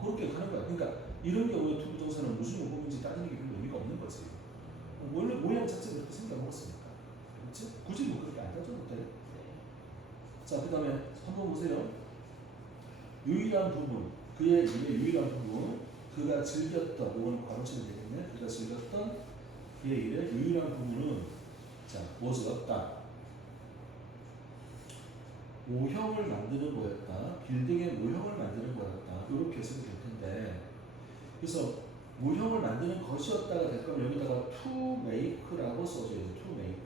그렇게 하는 거야. 그러니까 이런 경우에 to 부정사는 무슨 용법인지 따지는 게 별로 의미가 없는 거지. 원래 모양 자체가 그렇게 생겨먹었으니까. 그렇지? 굳이 뭐 그렇게 안 따져도 돼. 자, 그 다음에 한번 보세요. 유일한 부분, 그의 일의 유일한 부분, 그가 즐겼던, 이거는 괄호치면 되겠네. 그가 즐겼던 그의 일의 유일한 부분은 자, 무엇이었다? 모형을 만드는 거였다. 빌딩의 모형을 만드는 거였다. 이렇게 해석이 될 텐데 그래서 모형을 만드는 것이었다가 될 거면 여기다가 to make라고 써줘야 돼. to make.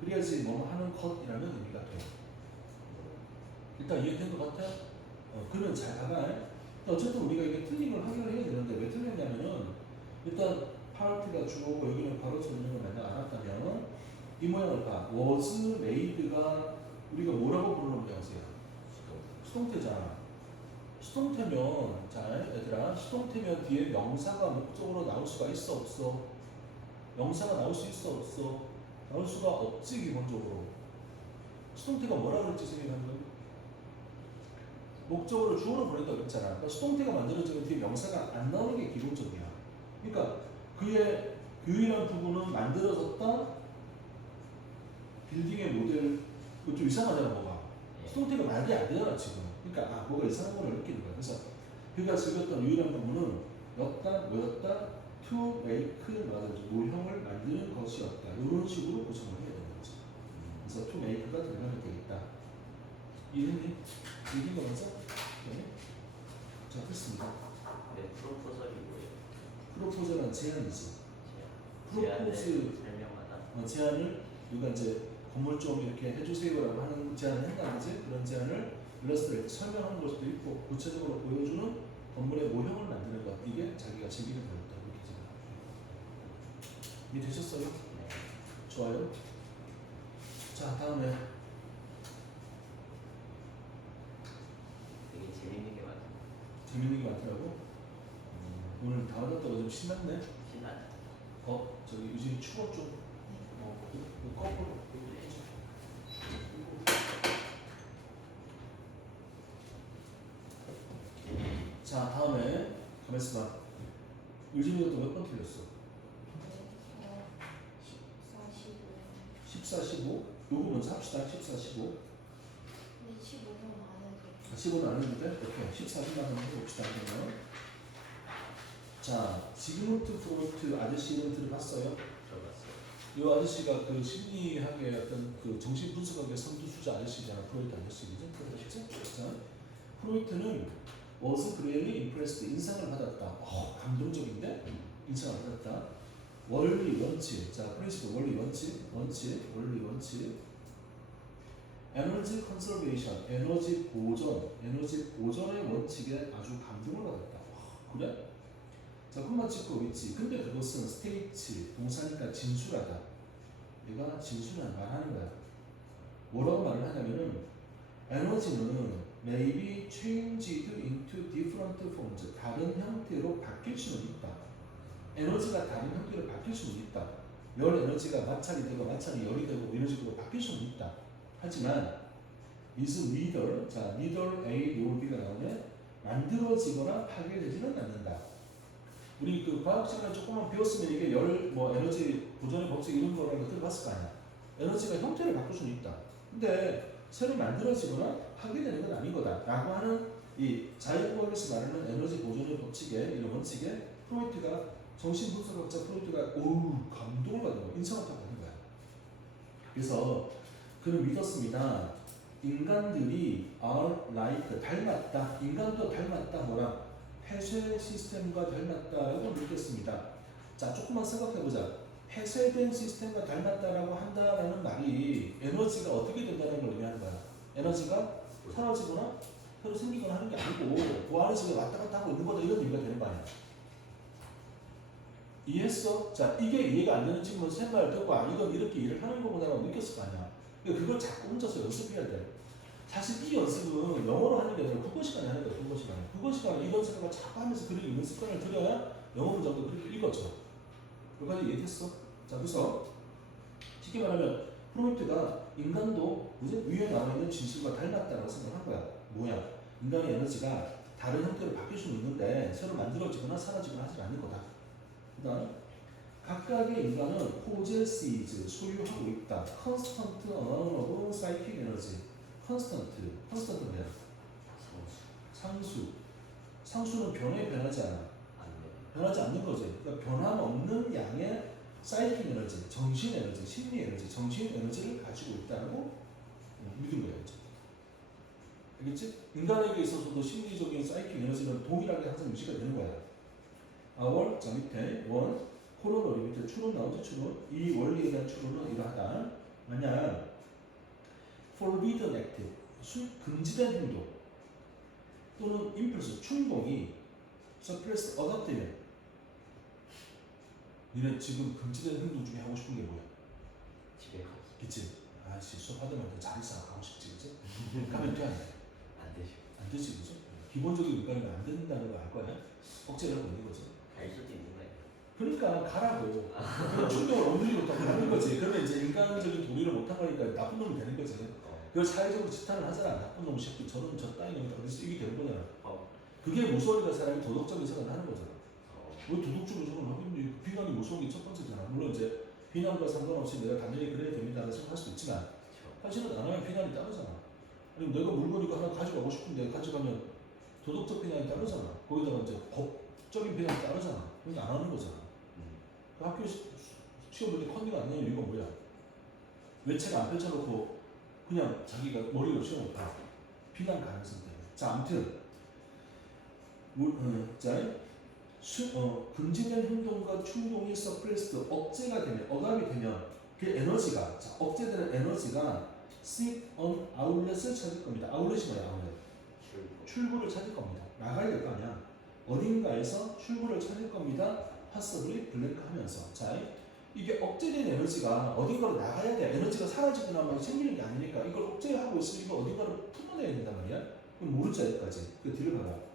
그래야지 뭐 하는 것이라는 의미가 돼. 일단 이해된 것 같아? 그러면 잘 봐봐. 어쨌든 우리가 이게 틀린 걸 확인을 해야 되는데 왜 틀렸냐면은 일단 파트가 주어고 여기는 바로 쓰는 걸 만약 알았다면 이 모양을 봐. was made가 우리가 뭐라고 부르는 모양이야? 수동태잖아. 수동태면 자 얘들아 수동태면 뒤에 명사가 목적으로 나올 수가 있어 없어? 명사가 나올 수 있어 없어? 나올 수가 없지 기본적으로. 수동태가 뭐라 그랬지 선생님? 목적으로 주어를 보낸다고 했잖아. 그러니까 수동태가 만들어지면 뒤에 명사가 안 나오는 게 기본적이야. 그러니까 그의 유일한 부분은 만들어졌다. 빌딩의 모델 좀 이상하잖아 뭐가. 수동태가 말이 안 되잖아 지금. 그러니까 뭐가 이상한 걸 느끼는 거야. 그래서 그가 즐겼던 유일한 부분은 뭐였다? to make 모형을 만드는 것이었다. 이런 식으로 구성을 해야 되는 거지. 그래서 to make가 들어가면 되겠다. 이해했니? 이해된 거 맞아? 네. 자, 됐습니다. 네, 프로포설이 뭐예요? 프로포즈는 제안이지. 제안을 프로포즈 설명하다. 제안을 누가 이제 건물 좀 이렇게 해주세요라고 하는 제안을 한다는 거지. 그런 제안을 일러스트레이트 설명하는 걸 수도 있고 구체적으로 보여주는 건물의 모형을 만드는 것. 이게 자기가 즐기는 거였다. 이렇게 생각합니다. 이해되셨어요? 네. 좋아요. 자, 다음에 되게 재밌는 게 많아요. 재밌는 게 많더라고. 오늘 다 받았다고 좀 신났네. 신나죠? 저기 유진이 추워 좀. 거꾸로. 자, 다음에 가만있어 봐. 유진이가 또 몇 번 틀렸어? 14, 15. 요거 먼저 합시다. 14, 15. 근데 15분 안 해도 돼. 15는 안 해도 돼? 오케이. 14분만 한번 해봅시다. 그러면. 자, 지그문트 프로이트 아저씨 이름 들어봤어요? 들어봤어요. 이 아저씨가 그 심리학의 어떤 그 정신 분석학의 선두주자 아저씨잖아. 프로이트 아저씨. 그죠? 그렇죠? 자, 프로이트는 was greatly impressed. 인상을 받았다. 감동적인데? 인상을 받았다. 원리 원칙. 자, 프린시플 원리 원칙. 원리 원칙. 에너지 컨서베이션. 에너지 보존의 원칙에 아주 감동을 받았다. 그래? 자, 그만 찍고 있지. 근데 그것은 스테이츠, 동사니까 진술하다. 얘가 진술한 말하는 거야. 뭐라고 말을 하냐면은 에너지는 may be changed into different forms. 다른 형태로 바뀔 수는 있다. 에너지가 다른 형태로 바뀔 수는 있다. 열 에너지가 마찰이 되고 마찰이 열이 되고 이런 식으로 바뀔 수는 있다. 하지만 is neither, 자, neither A nor B가 나오면 만들어지거나 파괴되지는 않는다. 우리 그 과학 시간에 조금만 배웠으면 이게 에너지 보존의 법칙 이런 거라고 들어봤을 거 아니야. 에너지가 형태를 바꿀 수는 있다. 근데 새로 만들어지거나 파괴되는 건 아닌 거다라고 하는 이 자유과학에서 말하는 에너지 보존의 법칙에 이런 원칙에 프로이트가 정신분석학자 프로이트가 감동을 받는 거야. 인상을 받는 거야. 그래서 그는 믿었습니다. 인간들이 are like 닮았다. 인간도 닮았다. 뭐랑 폐쇄 시스템과 닮았다라고 느꼈습니다. 자, 조금만 생각해보자. 폐쇄된 시스템과 닮았다라고 한다라는 말이 에너지가 어떻게 된다는 걸 의미하는 거야. 에너지가 사라지거나 새로 생기거나 하는 게 아니고 그 안에서 왔다 갔다 하고 있는 거다 이런 의미가 되는 거 아니야. 이해했어? 자, 이게 이해가 안 되는 친구는 생각을 듣고 이건 이렇게 일을 하는 거구나라고 느꼈을 거 아니야. 그걸 자꾸 혼자서 연습해야 돼. 사실 이 연습은 영어로 하는 게 아니라 국어 시간에 하는 거야. 국어 시간에. 국어 시간에 이런 생각을 자꾸 하면서 글을 읽는 습관을 들여야 영어 문장도 그렇게 읽어져. 여기까지 이해했어? 자, 그래서 쉽게 말하면 프로이트가 인간도 위에 나와 있는 진실과 닮았다고 생각한 거야. 뭐야? 인간의 에너지가 다른 형태로 바뀔 수는 있는데 새로 만들어지거나 사라지거나 하지 않는 거다. 그 다음 각각의 인간은 possesses, 소유하고 있다. constant amount of psychic energy. 컨스턴트 뭐야? 상수는 변하지 않아. 변하지 않는 거지. 그러니까 변함없는 양의 사이킥 에너지, 정신 에너지, 심리 에너지, 정신 에너지를 가지고 있다고 믿은 거야. 이제. 알겠지? 인간에게 있어서도 심리적인 사이킥 에너지는 동일하게 항상 유지가 되는 거야. our, 자 밑에 원, 코로너리 밑에 추론 나오죠. 추론. 이 원리에 대한 추론은 이러하다. 만약 forbidden act, 금지된 행동 또는 impulse, 충동이 suppressed, 억압되면 니네 지금 금지된 행동 중에 하고 싶은 게 뭐야? 집에 가서 그치? 아씨 수업하다 말고 잘 있어 가고 싶지 그치? 가면 돼? 안 되죠. 안 되지 그치? 기본적인 인간이면 안 된다는 거 알 거야? 억제를 하고 있는 거지. 갈 수도 있는 거예요. 그러니까 가라고. 그런 충동을 억누리고 또 가는 거지. 그러면 이제 인간적인 도리를 못한 거니까 나쁜 놈이 되는 거지. 그걸 사회적으로 지탄을 하잖아. 나쁜 놈 새끼 저는 저 따위 놈이 어디서 이게 되는 거잖아. 그게 무서우니까 사람이 도덕적인 생각을 하는 거잖아. 왜 도덕적인 생각을 하겠니? 비난이 무서운 게 첫 번째잖아. 물론 이제 비난과 상관없이 내가 당연히 그래야 됩니다라는 생각할 수도 있지만 사실은 안 하면 비난이 따르잖아. 아니면 내가 물건 이거 하나 가져가고 싶은데 가져가면 도덕적 비난이 따르잖아. 거기다가 이제 법적인 비난이 따르잖아. 그러니까 안 하는 거잖아. 그 학교 시험 볼 때 컨디가 안 내는 이유가 뭐야? 외책 안 펼쳐놓고 그냥 자기가 머리로 시험 못 봐. 비난 가능성 때문에. 자, 아무튼 금지된 행동과 충동이 서프레스드, 억제가 되면, 억압이 되면 그 에너지가, 자, 억제되는 에너지가 seek an outlet을 찾을 겁니다. 아울렛이 뭐야? 아울렛. 출구를 찾을 겁니다. 나가야 될 거 아니야. 어딘가에서 출구를 찾을 겁니다. possibly 블랭크 하면서. 자, 이게 억제된 에너지가 어딘가로 나가야 돼. 에너지가 사라지거나 막 생기는 게 아니니까 이걸 억제하고 있으면 이거 어딘가로 풀어내야 된단 말이야. 그럼 모르지 여기까지. 그 뒤를 봐봐.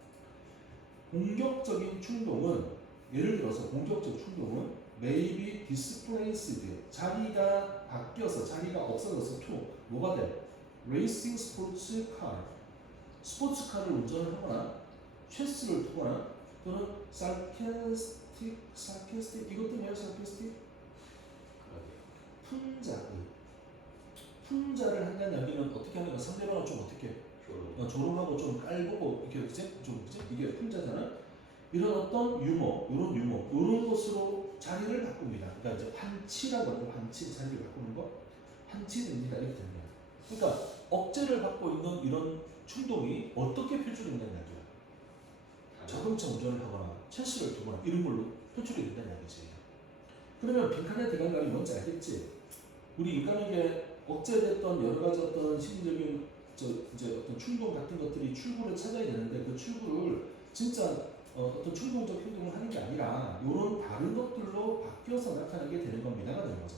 공격적인 충동은 예를 들어서 공격적 충동은 may be displaced, 자리가 바뀌어서 자리가 없어져서 to 뭐가 돼? racing sports car, 스포츠카를 운전을 하거나 체스를 두거나 또는 sarcastic 이것도 뭐야? sarcastic? 풍자의 어떻게 조로. 조롱하고 좀 깔보고 이렇게 좀 그지? 이게 풍자잖아. 이런 어떤 유머, 이런 것으로 자리를 바꿉니다. 그러니까 이제 한치라고 하는 한치 자리를 바꾸는 거, 한치됩니다 이렇게 됩니다. 그러니까 억제를 받고 있는 이런 충동이 어떻게 표출이 된다는 이야기야. 자동차 운전을 하거나 체스를 두거나 이런 걸로 표출이 된다는 이야기지. 그러면 빈칸에 들어간 말이 뭔지 알겠지? 우리 인간에게 억제됐던 여러 가지 어떤 심리적인 이제 어떤 충동 같은 것들이 출구를 찾아야 되는데 그 출구를 진짜 어떤 충동적 행동을 하는 게 아니라 이런 다른 것들로 바뀌어서 나타나게 되는 겁니다가 되는 거죠.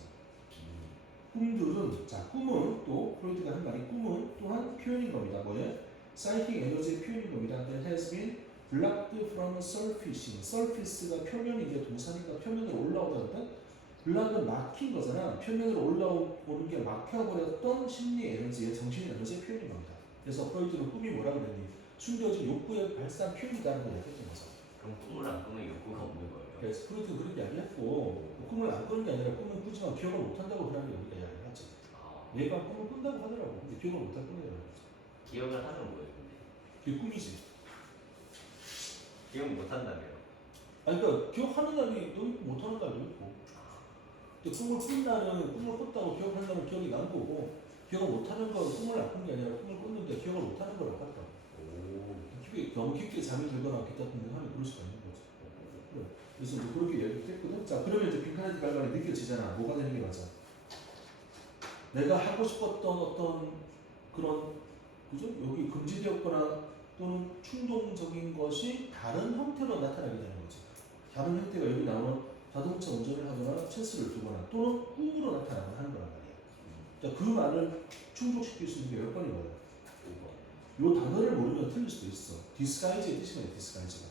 꿈들은 자 꿈은 또 프로이트가 한 말이 꿈은 또한 표현인 겁니다. 뭐에? 사이킥 에너지의 표현인 겁니다. That has been blocked from surfacing. surface가 표면인데 동사니까 표면으로 올라오다는 블락은 막힌 거잖아. 표면으로 올라오는 게 막혀버렸던 심리 에너지의 정신 에너지의 표현인 겁니다. 그래서 프로이트는 꿈이 뭐라 그랬니? 숨겨진 욕구의 발산 표현이라는 걸 얘기했던 거죠. 그럼 꿈을 안 꾸면 욕구가 없는 거예요. 그래서 프로이트는 그렇게 이야기했고 꿈을 안 꾸는 게 아니라 꿈은 꾸지만 기억을 못한다고 그러는 게 우리가 이야기를 하죠. 얘가 꿈을 꾼다고 하더라고. 근데 기억을 못할 뿐이라는 거죠. 기억을 하는 거예요, 근데. 그게 꿈이지. 기억 못 한다며요. 아니 그러니까 기억하는 날이 또 있고 못하는 날도 있고. 근데 꿈을 꾼 날은 꿈을 꿨다고 기억하는 날은 기억이 난 거고 기억을 못하는 건 꿈을 안 꾼 게 아니라 꿈을 꿨는데 기억을 못하는 걸 알았다고. 너무 깊게 잠이 들거나 기타 등등 하면 그럴 수가 있는 거지. 그래. 그래서 이제 그렇게 얘기를 했거든. 자 그러면 이제 빈칸에 발발이 느껴지잖아. 뭐가 되는 게 맞아? 내가 하고 싶었던 어떤 그런 그죠? 여기 금지되었거나 또는 충동적인 것이 다른 형태로 나타나게 되는 거지. 다른 형태가 여기 나오는 자동차 운전을 하거나 체스를 두거나 또는 꿈으로 나타나거나 하는 거란 말이야. 자, 그 말을 충족시킬 수 있는 게 몇 번인 거야? 5번. 요 단어를 모르면 틀릴 수도 있어. disguise의 뜻이 뭐야? disguise가.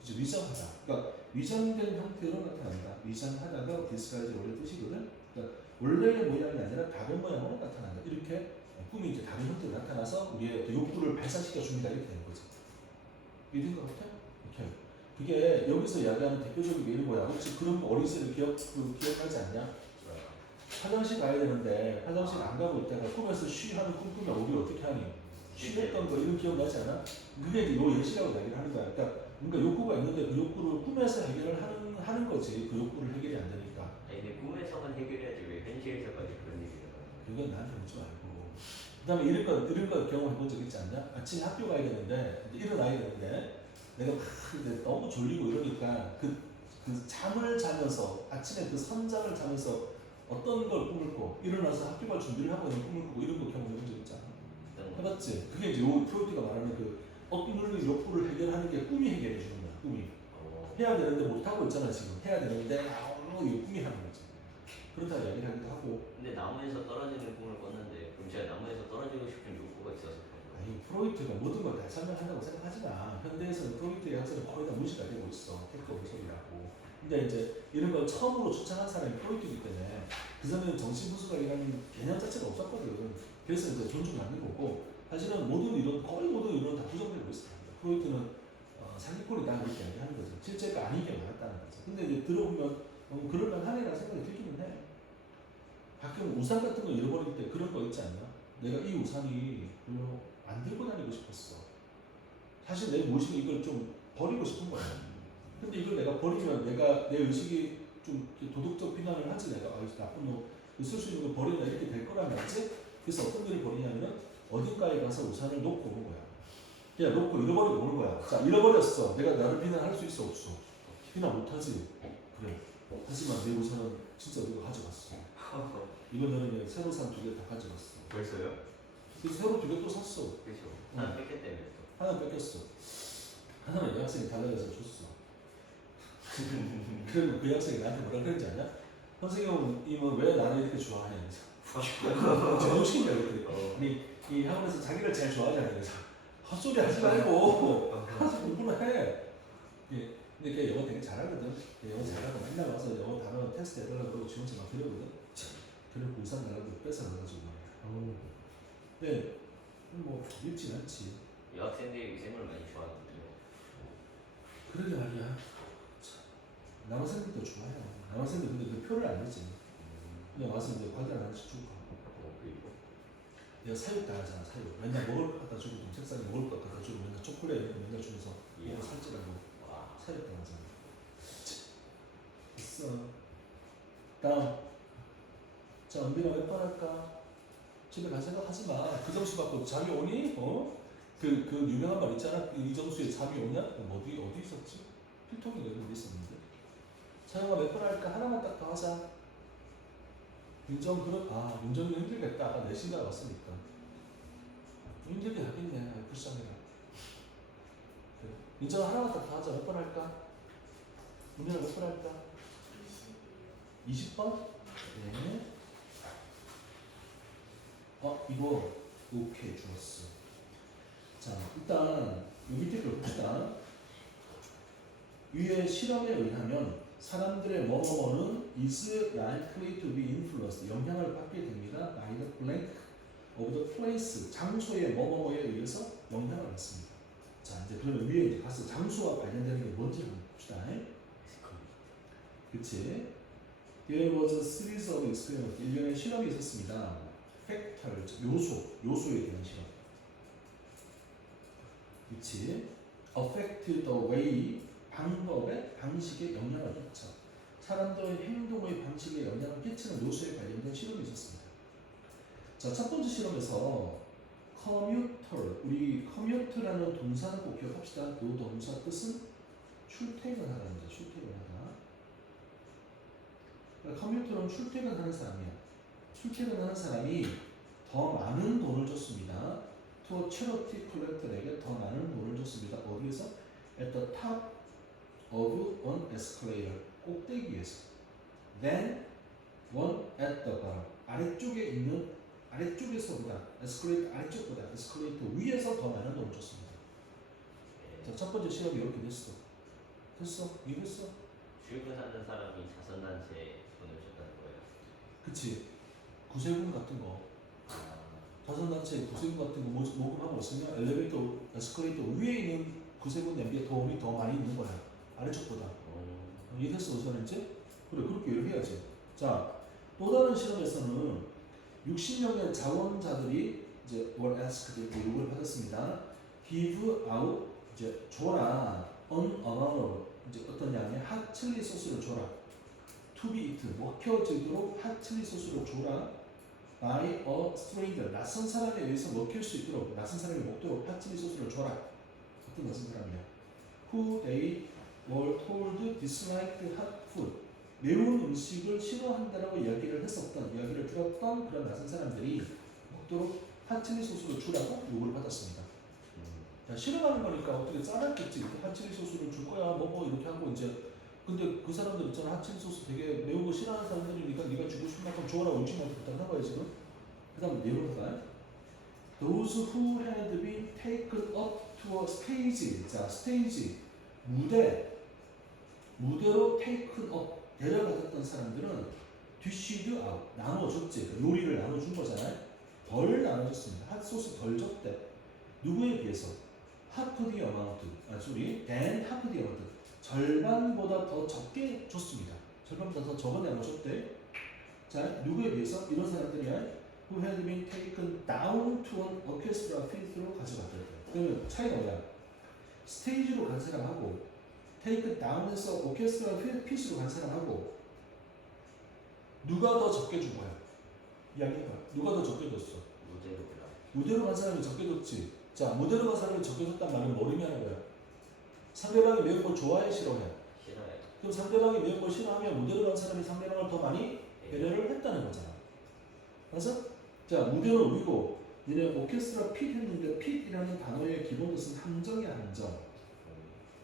그치? 위장하다. 그러니까 위장된 형태로 나타난다. 위장하다가 disguise 원래 뜻이거든. 그러니까 원래의 모양이 아니라 다른 모양으로 나타난다. 이렇게 꿈이 이제 다른 형태로 나타나서 우리의 욕구를 발산시켜 줍니다. 이렇게 되는 거지. 이해된 것 같아? 이렇게. 그게 여기서 이야기하는 대표적인 게 이런 거야. 혹시 그런 어린 시절 기억하지 않냐? 화장실 가야 되는데 화장실 안 가고 있다가 꿈에서 쉬 하는 꿈 꾸면 우리 어떻게 하니? 쉬했던 거 이런 기억나지 않아? 그게 이제 요 예시라고 이야기를 하는 거야. 그러니까 뭔가 욕구가 있는데 그 욕구를 꿈에서 해결을 하는 거지. 그 욕구를 해결이 안 되니까. 아니, 근데 꿈에서만 해결해야지 왜 현실에서까지 그런 얘기를 하는 그건 나한테 묻지 말고. 그 다음에 이런 거 경험해 본 적 있지 않냐? 아침에 학교 가야 되는데, 이제 일어나야 되는데, 내가 막 이제 너무 졸리고 이러니까 그 잠을 자면서, 아침에 그 선잠을 자면서 어떤 걸 꿈을 꿔, 일어나서 학교 갈 준비를 하고 있는 꿈을 꾸고 이런 거 경험해 본 적 있지 않아? 해봤지? 그게 이제 요 프로이트가 말하는 그 억누르는 욕구를 해결하는 게 꿈이 해결해 주는 거야, 꿈이. 해야 되는데 못하고 있잖아, 지금. 해야 되는데, 이거 꿈이 하는 거지. 그렇다 이야기를 하기도 하고. 근데 나무에서 떨어지는 꿈을 꿨는데 그럼 제가 나무에서 떨어지고 싶은 욕구가 있어서 그런 거예요. 아니, 프로이트가 모든 걸 다 설명한다고 생각하지 마. 현대에서는 프로이트의 학설은 거의 다 무시가 되고 있어. 택도 소리라고. 근데 이제 이런 걸 처음으로 주창한 사람이 프로이트이기 때문에 그 전에는 정신분석학이라는 개념 자체가 없었거든. 그래서 이제 존중받는 거고 사실은 모든 이론, 거의 모든 이론은 다 부정되고 있습니다. 프로이트는 사기꾼이다 이렇게 이야기하는 거죠. 실제가 아닌 게 많았다는 거죠. 근데 이제 들어보면 그럴만하네라는 생각이 들기는 해. 가끔 우산 같은 거 잃어버릴 때 그런 거 있지 않나? 내가 이 우산이 별로 안 들고 다니고 싶었어. 사실 내 무의식은 이걸 좀 버리고 싶은 거야. 근데 이걸 내가 버리면 내가 내 의식이 좀 도덕적 비난을 하지. 내가 나쁜 놈 쓸 수 있는 걸 버린다 이렇게 될 거란 말이지. 그래서 어떤 일을 버리냐면 어딘가에 가서 우산을 놓고 오는 거야. 그냥 놓고 잃어버리고 오는 거야. 자, 잃어버렸어. 내가 나를 비난할 수 있어 없어? 비난 못하지. 그래. 하지만 내 우산은 진짜 우리가 가져갔어. 이번에는 이제 새로 산 2개 다 가져갔어. 벌써요? 그래서 새로 2개 또 샀어. 그렇죠. 하나 뺏겼다며 또. 하나 뺏겼어. 하나는 이 학생이 달라져서 줬어. 그러면 그 학생이 나한테 뭐라 그랬지 않냐? 선생님은 왜 나를 이렇게 좋아해? 제정신이야 이렇게. 아니 이 학원에서 자기를 제일 좋아하잖아. 그래서 헛소리 하지 말고 가서 공부를 해. 근데 걔 영어 되게 잘하거든. 걔 영어 잘하고 맨날 와서 영어 단어 테스트 해달라고 그러고 지원서 막 드려거든. 그리고 우산 달라고 뺏어가가지고. 근데 뭐 밉진 않지. 여학생들이 쌤을 많이 좋아하거든요. 그러게 말이야. 남학생들도 좋아해요. 남학생들 근데 그 표를 안 내지. 그냥 와서 이제 과자 하나씩 주고 가고. 그리고 내가 사육 당하잖아. 사육. 맨날 먹을 거 갖다 주고 책상에 먹을 거 갖다 주고 맨날 초콜릿 이런 거 맨날 주면서 예. 이거 살찌라고 와. 사육 당하잖아. 됐어. 다음. 자, 은빈아 몇 번 할까? 집에 갈 생각 하지 마. 그 점수 받고 잠이 오니? 그 유명한 말 있잖아. 이 점수에 잠이 오냐? 어디 있었지? 필통이 어디 있었는데? 차영아 몇 번 할까? 하나만 딱 더 하자. 윤정이 힘들겠다. 아까 내신가 왔으니까. 힘들게 하겠네. 불쌍해라. 그래. 윤정아 하나만 딱 더 하자. 몇 번 할까? 은빈아 몇 번 할까? 20번? 네. 이거 오케이 좋았어. 자, 일단 요 밑에 걸 봅시다. 위의 실험에 의하면 사람들의 뭐뭐뭐는 is likely to be influenced 영향을 받게 됩니다. by the blank of the place 장소의 뭐뭐뭐에 의해서 영향을 받습니다. 자, 이제 그러면 위에 이제 가서 장소와 관련되는 게 뭔지 한번 봅시다. 그치? There was a series of experiments. 일련의 실험이 있었습니다. factors, 요소에 대한 실험. 그치? affect the way, 방식에 영향을 끼쳐. 사람들의 행동의 방식에 영향을 끼치는 요소에 관련된 실험이 있었습니다. 자, 첫 번째 실험에서 commuter, 우리 commute라는 동사는 꼭 기억합시다. 그 동사 뜻은 출퇴근하다입니다. 출퇴근하다. 컴퓨터는 출퇴근하는 사람이야. 출퇴근하는 사람이 더 많은 돈을 줬습니다. to charity collector에게 더 많은 돈을 줬습니다. 어디에서? At the top of an escalator. 꼭대기에서. Then one at the bottom. 아래쪽에서보다 escalator 아래쪽보다 escalator 위에서 더 많은 돈을 줬습니다. 자, 첫 번째 시험이 이렇게 됐어. 이해됐어? 출근하는 사람이 자선단체에 돈을 줬다는 거예요. 그치. 구세군 같은 거. 자선단체 구세군 같은 거 모금하고 있으면 엘리베이터, 에스컬레이터 위에 있는 구세군 냄비에 돈이 더 많이 있는 거야. 아래쪽보다. 이해됐어, 우선 이제? 그래, 그렇게 해야지. 자, 또 다른 실험에서는 60명의 자원자들이 이제 were asked, 요구를 받았습니다. give out, 이제 줘라. an amount, 이제 어떤 양의 핫 칠리 소스를 줘라. to be eaten, 먹혀지도록 핫 칠리 소스를 줘라. by a stranger, 낯선 사람에 의해서 먹힐 수 있도록, 낯선 사람이 먹도록 핫 칠리 소스를 줘라. 어떤 낯선 사람이야? who they were told disliked hot food, 매운 음식을 싫어한다라고 이야기를 들었던 그런 낯선 사람들이 먹도록 핫 칠리 소스를 주라고 요구를 받았습니다. 자, 실험하는 거니까 어떻게 짜놨겠지. 핫칠리 소스를 줄 거야, 뭐 이렇게 하고 이제. 근데 그 사람들 있잖아, 핫칠리 소스 되게 매운 거 싫어하는 사람들이니까 네가 주고 싶은 만큼 줘라, 음식만 부탁한 거야 지금. 그다음 내용을 봐요. Those who had been taken up to a stage, 자, 스테이지, 무대로 taken up, 데려갔던 사람들은 dished out, 나눠줬지. 요리를 나눠준 거잖아요. 덜 나눠줬습니다. 핫 소스 덜 줬대. 누구에 비해서? half the amount, than half the amount. 절반보다 더 적게 줬습니다. 절반보다 더 적은 양을 줬대. 자, 누구에 비해서? 이런 사람들이야. who had been taken down to an orchestra pit로 가져갔대. 그러면 차이가 뭐야? 스테이지로 간 사람하고 take down에서 오케스트라 pit으로 간 사람하고 누가 더 적게 준 거야? 이야기해봐. 누가 더 적게 줬어? 무대로구나. 무대로 간 사람이 적게 줬지. 자, 무대로 간 사람이 적게 줬단 말은 뭘 의미하는 거야? 상대방이 매운 걸 좋아해, 싫어해? 싫어요. 그럼 상대방이 매운 걸 싫어하면 무대로 간 사람이 상대방을 더 많이 배려를 했다는 거잖아. 그래서 자, 무대로 위고 얘네 오케스트라 핏 했는데 핏이라는 단어의 기본 뜻은 함정이야,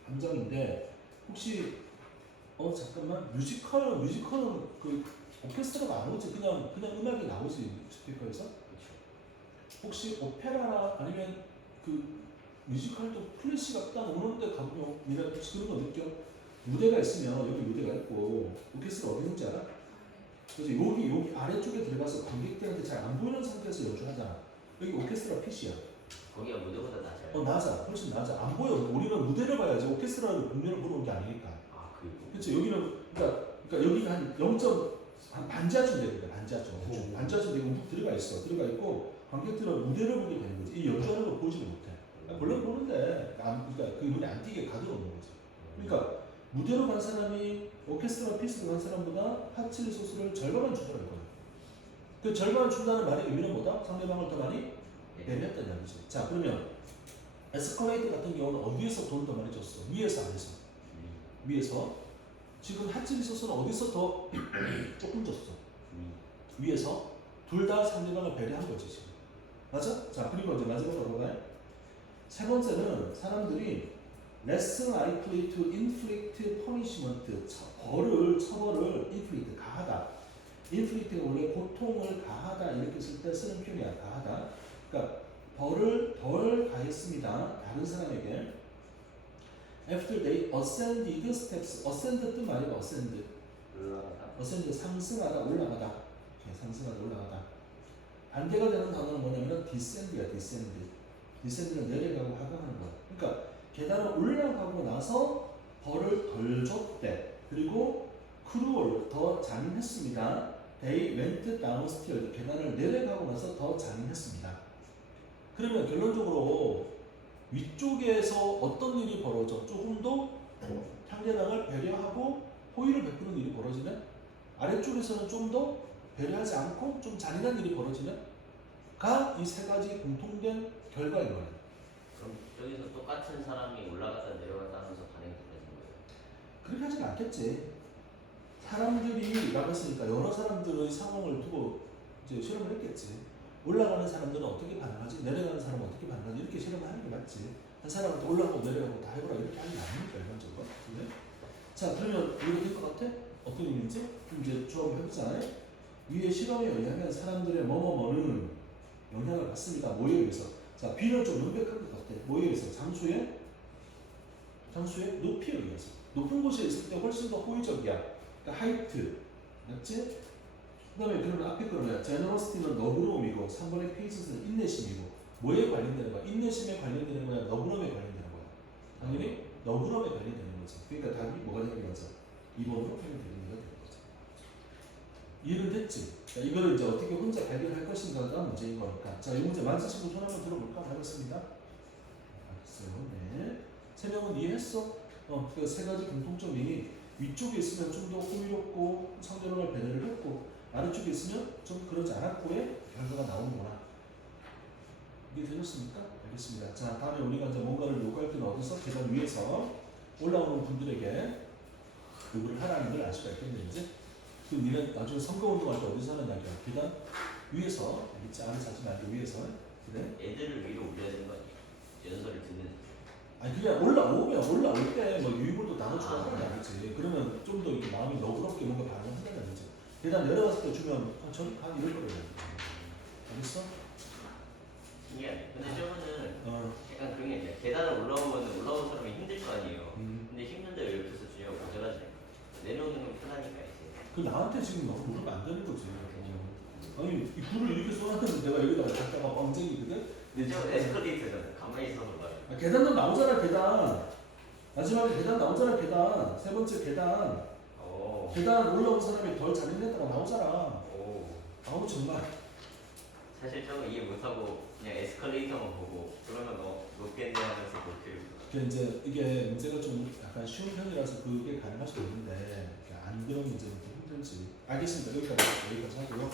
함정인데 혹시 잠깐만 뮤지컬은 그 오케스트라가 안 오지, 그냥 음악이 나오지 스피커에서. 혹시 오페라나 아니면 그 뮤지컬도 클래시가 딱 오는데 가보면 니가 혹시 그런 거 느껴? 무대가 있으면 여기 무대가 있고 오케스트라 어디 있는지 알아? 그래서 여기 아래쪽에 들어가서 관객들한테 잘 안 보이는 상태에서 연주하잖아. 여기 오케스트라 핏이야. 거기가 무대보다 낮아요. 낮아. 훨씬 낮아. 안 보여. 우리는 무대를 봐야지 오케스트라를 공연을 보러 온 게 아니니까. 아, 그리고. 그렇지. 여기는 그러니까 여기가 한 0. 한 반자쯤 되니까 반자쯤 되고 묵 들어가 있어. 들어가 있고 관객들은 무대를 보게 되는 거지. 이 연주하는 걸 보지를 못해. 원래 보는데 그러니까 그 눈에 안 띄게 가둬놓는 거지. 그러니까 무대로 간 사람이 오케스트라 피스로 간 사람보다 핫칠리 소스를 절반만 주더라는 거예요. 그 절반 준다는 말의 의미는 뭐다? 상대방을 더 많이 배려했다는 얘기지. 자, 그러면 에스컬레이터 같은 경우는 어디에서 돈 더 많이 줬어? 위에서 아래서? 위에서. 지금 핫칠리 소스는 어디서 더 조금 줬어? 위에서. 둘 다 상대방을 배려한 거지 지금. 맞아? 자, 그리고 이제 마지막으로 가봐요. 세 번째는 사람들이 less likely to inflict punishment, 처벌을 inflict, 가하다. inflict가 원래 고통을 가하다 이렇게 쓸 때 쓰는 표현이야. 가하다. 그러니까 벌을 덜 가했습니다. 다른 사람에게. After they ascended steps, ascend 뜻 말이야. ascend. 올라가다. ascend 상승하다, 올라가다. 이렇게 상승하다, 올라가다. 반대가 되는 단어는 뭐냐면 descend야, descend. descend는 내려가고 하강하는 거야. 그러니까 계단을 올라가고 나서 벌을 덜 줬대. 그리고 cruel, 더 잔인했습니다. They went downstairs, 계단을 내려가고 나서 더 잔인했습니다. 그러면 결론적으로 위쪽에서 어떤 일이 벌어져? 조금 더 상대방을 배려하고 호의를 베푸는 일이 벌어지면 아래쪽에서는 좀 더 배려하지 않고 좀 잔인한 일이 벌어지면 가 이 세 가지 공통된 결과인 거예요. 그럼 저기서 똑같은 사람이 올라갔다 내려갔다 하면서 반응이 달라진 거예요? 그렇게 하진 않겠지. 사람들이 라고 했으니까 여러 사람들의 상황을 두고 이제 실험을 했겠지. 올라가는 사람들은 어떻게 반응하지? 내려가는 사람은 어떻게 반응하지? 이렇게 실험을 하는 게 맞지. 한 사람은 또 올라가고 내려가고 다 해보라 이렇게 하는 게 아니니까 일반적으로. 네? 자, 그러면 이해가 될 것 같아? 어떤 의미인지? 그럼 이제 좀 해보잖아요. 위의 실험에 의하면 사람들의 뭐뭐뭐는 영향을 받습니다. 뭐에 의해서? 자, B는 좀 명백한 것 같아. 뭐에 의해서? 장소의 높이에 의해서. 높은 곳에 있을 때 훨씬 더 호의적이야. 그러니까 하이트, 맞지? 그 다음에 그러면 앞에 거는 제너러시티는 너그러움이고 3번의 페이스는 인내심이고 뭐에 관련되는 거야? 인내심에 관련되는 거야? 너그러움에 관련되는 거야? 당연히 너그러움에 관련되는 거지. 그러니까 답이 뭐가 되는 거죠? 2번으로 표현되는 거가 되는 거죠. 이해는 됐지? 자, 이거를 이제 어떻게 혼자 발견할 것인가가 문제인 거니까. 자, 이 문제 맞으시고 손 한번 들어볼까? 알겠습니다. 알겠어요. 네. 세 명은 이해했어? 그 세 가지 공통점이 위쪽에 있으면 좀 더 호의롭고 상대방을 배려를 했고 아래쪽에 있으면 좀 그러지 않았고의 결과가 나오는구나. 이게 되셨습니까? 알겠습니다. 자, 다음에 우리가 이제 뭔가를 요구할 때는 어디서? 계단 위에서 올라오는 분들에게 요구를 하라는 걸 알 수가 있겠는지. 그 니네 나중에 선거운동할 때 어디서 하는 이야기야? 계단 위에서, 알겠지? 아래서 하지 말고 위에서. 그래? 애들을 위로 올려야 되는 거 아니에요? 연설을 듣는. 아니 그냥 올라올 때 뭐 유인물도 나눠주고 하는 게 아니지. 그러면 좀 더 이렇게 마음이 너그럽게 뭔가 반응을 한다는 거지. 계단 내려갔을 때 주면 저리 가 이럴 거예요. 알겠어? 신기하네. 근데 저거는 어. 약간 그런 게 있어요. 계단을 올라오면 올라온 사람이 힘들 거 아니에요. 근데 힘든데 왜 옆에서 주냐고 거절하지. 내려오는 건 편하니까 이제. 그 나한테 지금 너무 물으면 안 되는 거지. 아니 이 불을 이렇게 쏘놨는데 내가 여기다가 갖다가 엉덩이거든? 근데 저거 에스컬레이터잖아. 가만히 있어서 말이야. 계단도 나오잖아 계단. 마지막에 계단 나오잖아 계단. 세 번째 계단. 오. 계단 올라온 사람이 덜 잔인했다가 나오잖아. 오. 아우 정말. 사실 저거 이해 못하고 그냥 에스컬레이터만 보고 그러면 높겠네 하면서 높이를. 이제 이게 문제가 좀 약간 쉬운 편이라서 그게 가능할 수도 있는데 안 그런 문제는 좀 힘들지. 알겠습니다. 여기까지 하고요.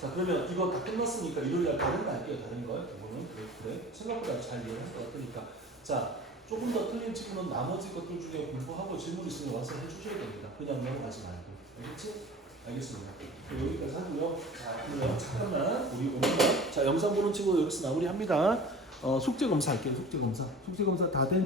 자, 그러면 이거 다 끝났으니까 일요일날 다른 거 할게요. 다른 거 이거는 그래. 생각보다 잘 이해할 것 같으니까. 자, 조금 더 틀린 친구는 나머지 것들 중에 공부하고 질문 있으면 와서 해주셔야 됩니다. 그냥 넘어가지 말고. 알겠지? 알겠습니다. 여기까지 하고요. 자, 그러면 잠깐만 우리 오늘 자 영상 보는 친구 여기서 마무리합니다. 숙제 검사 할게요. 숙제 검사 다 된.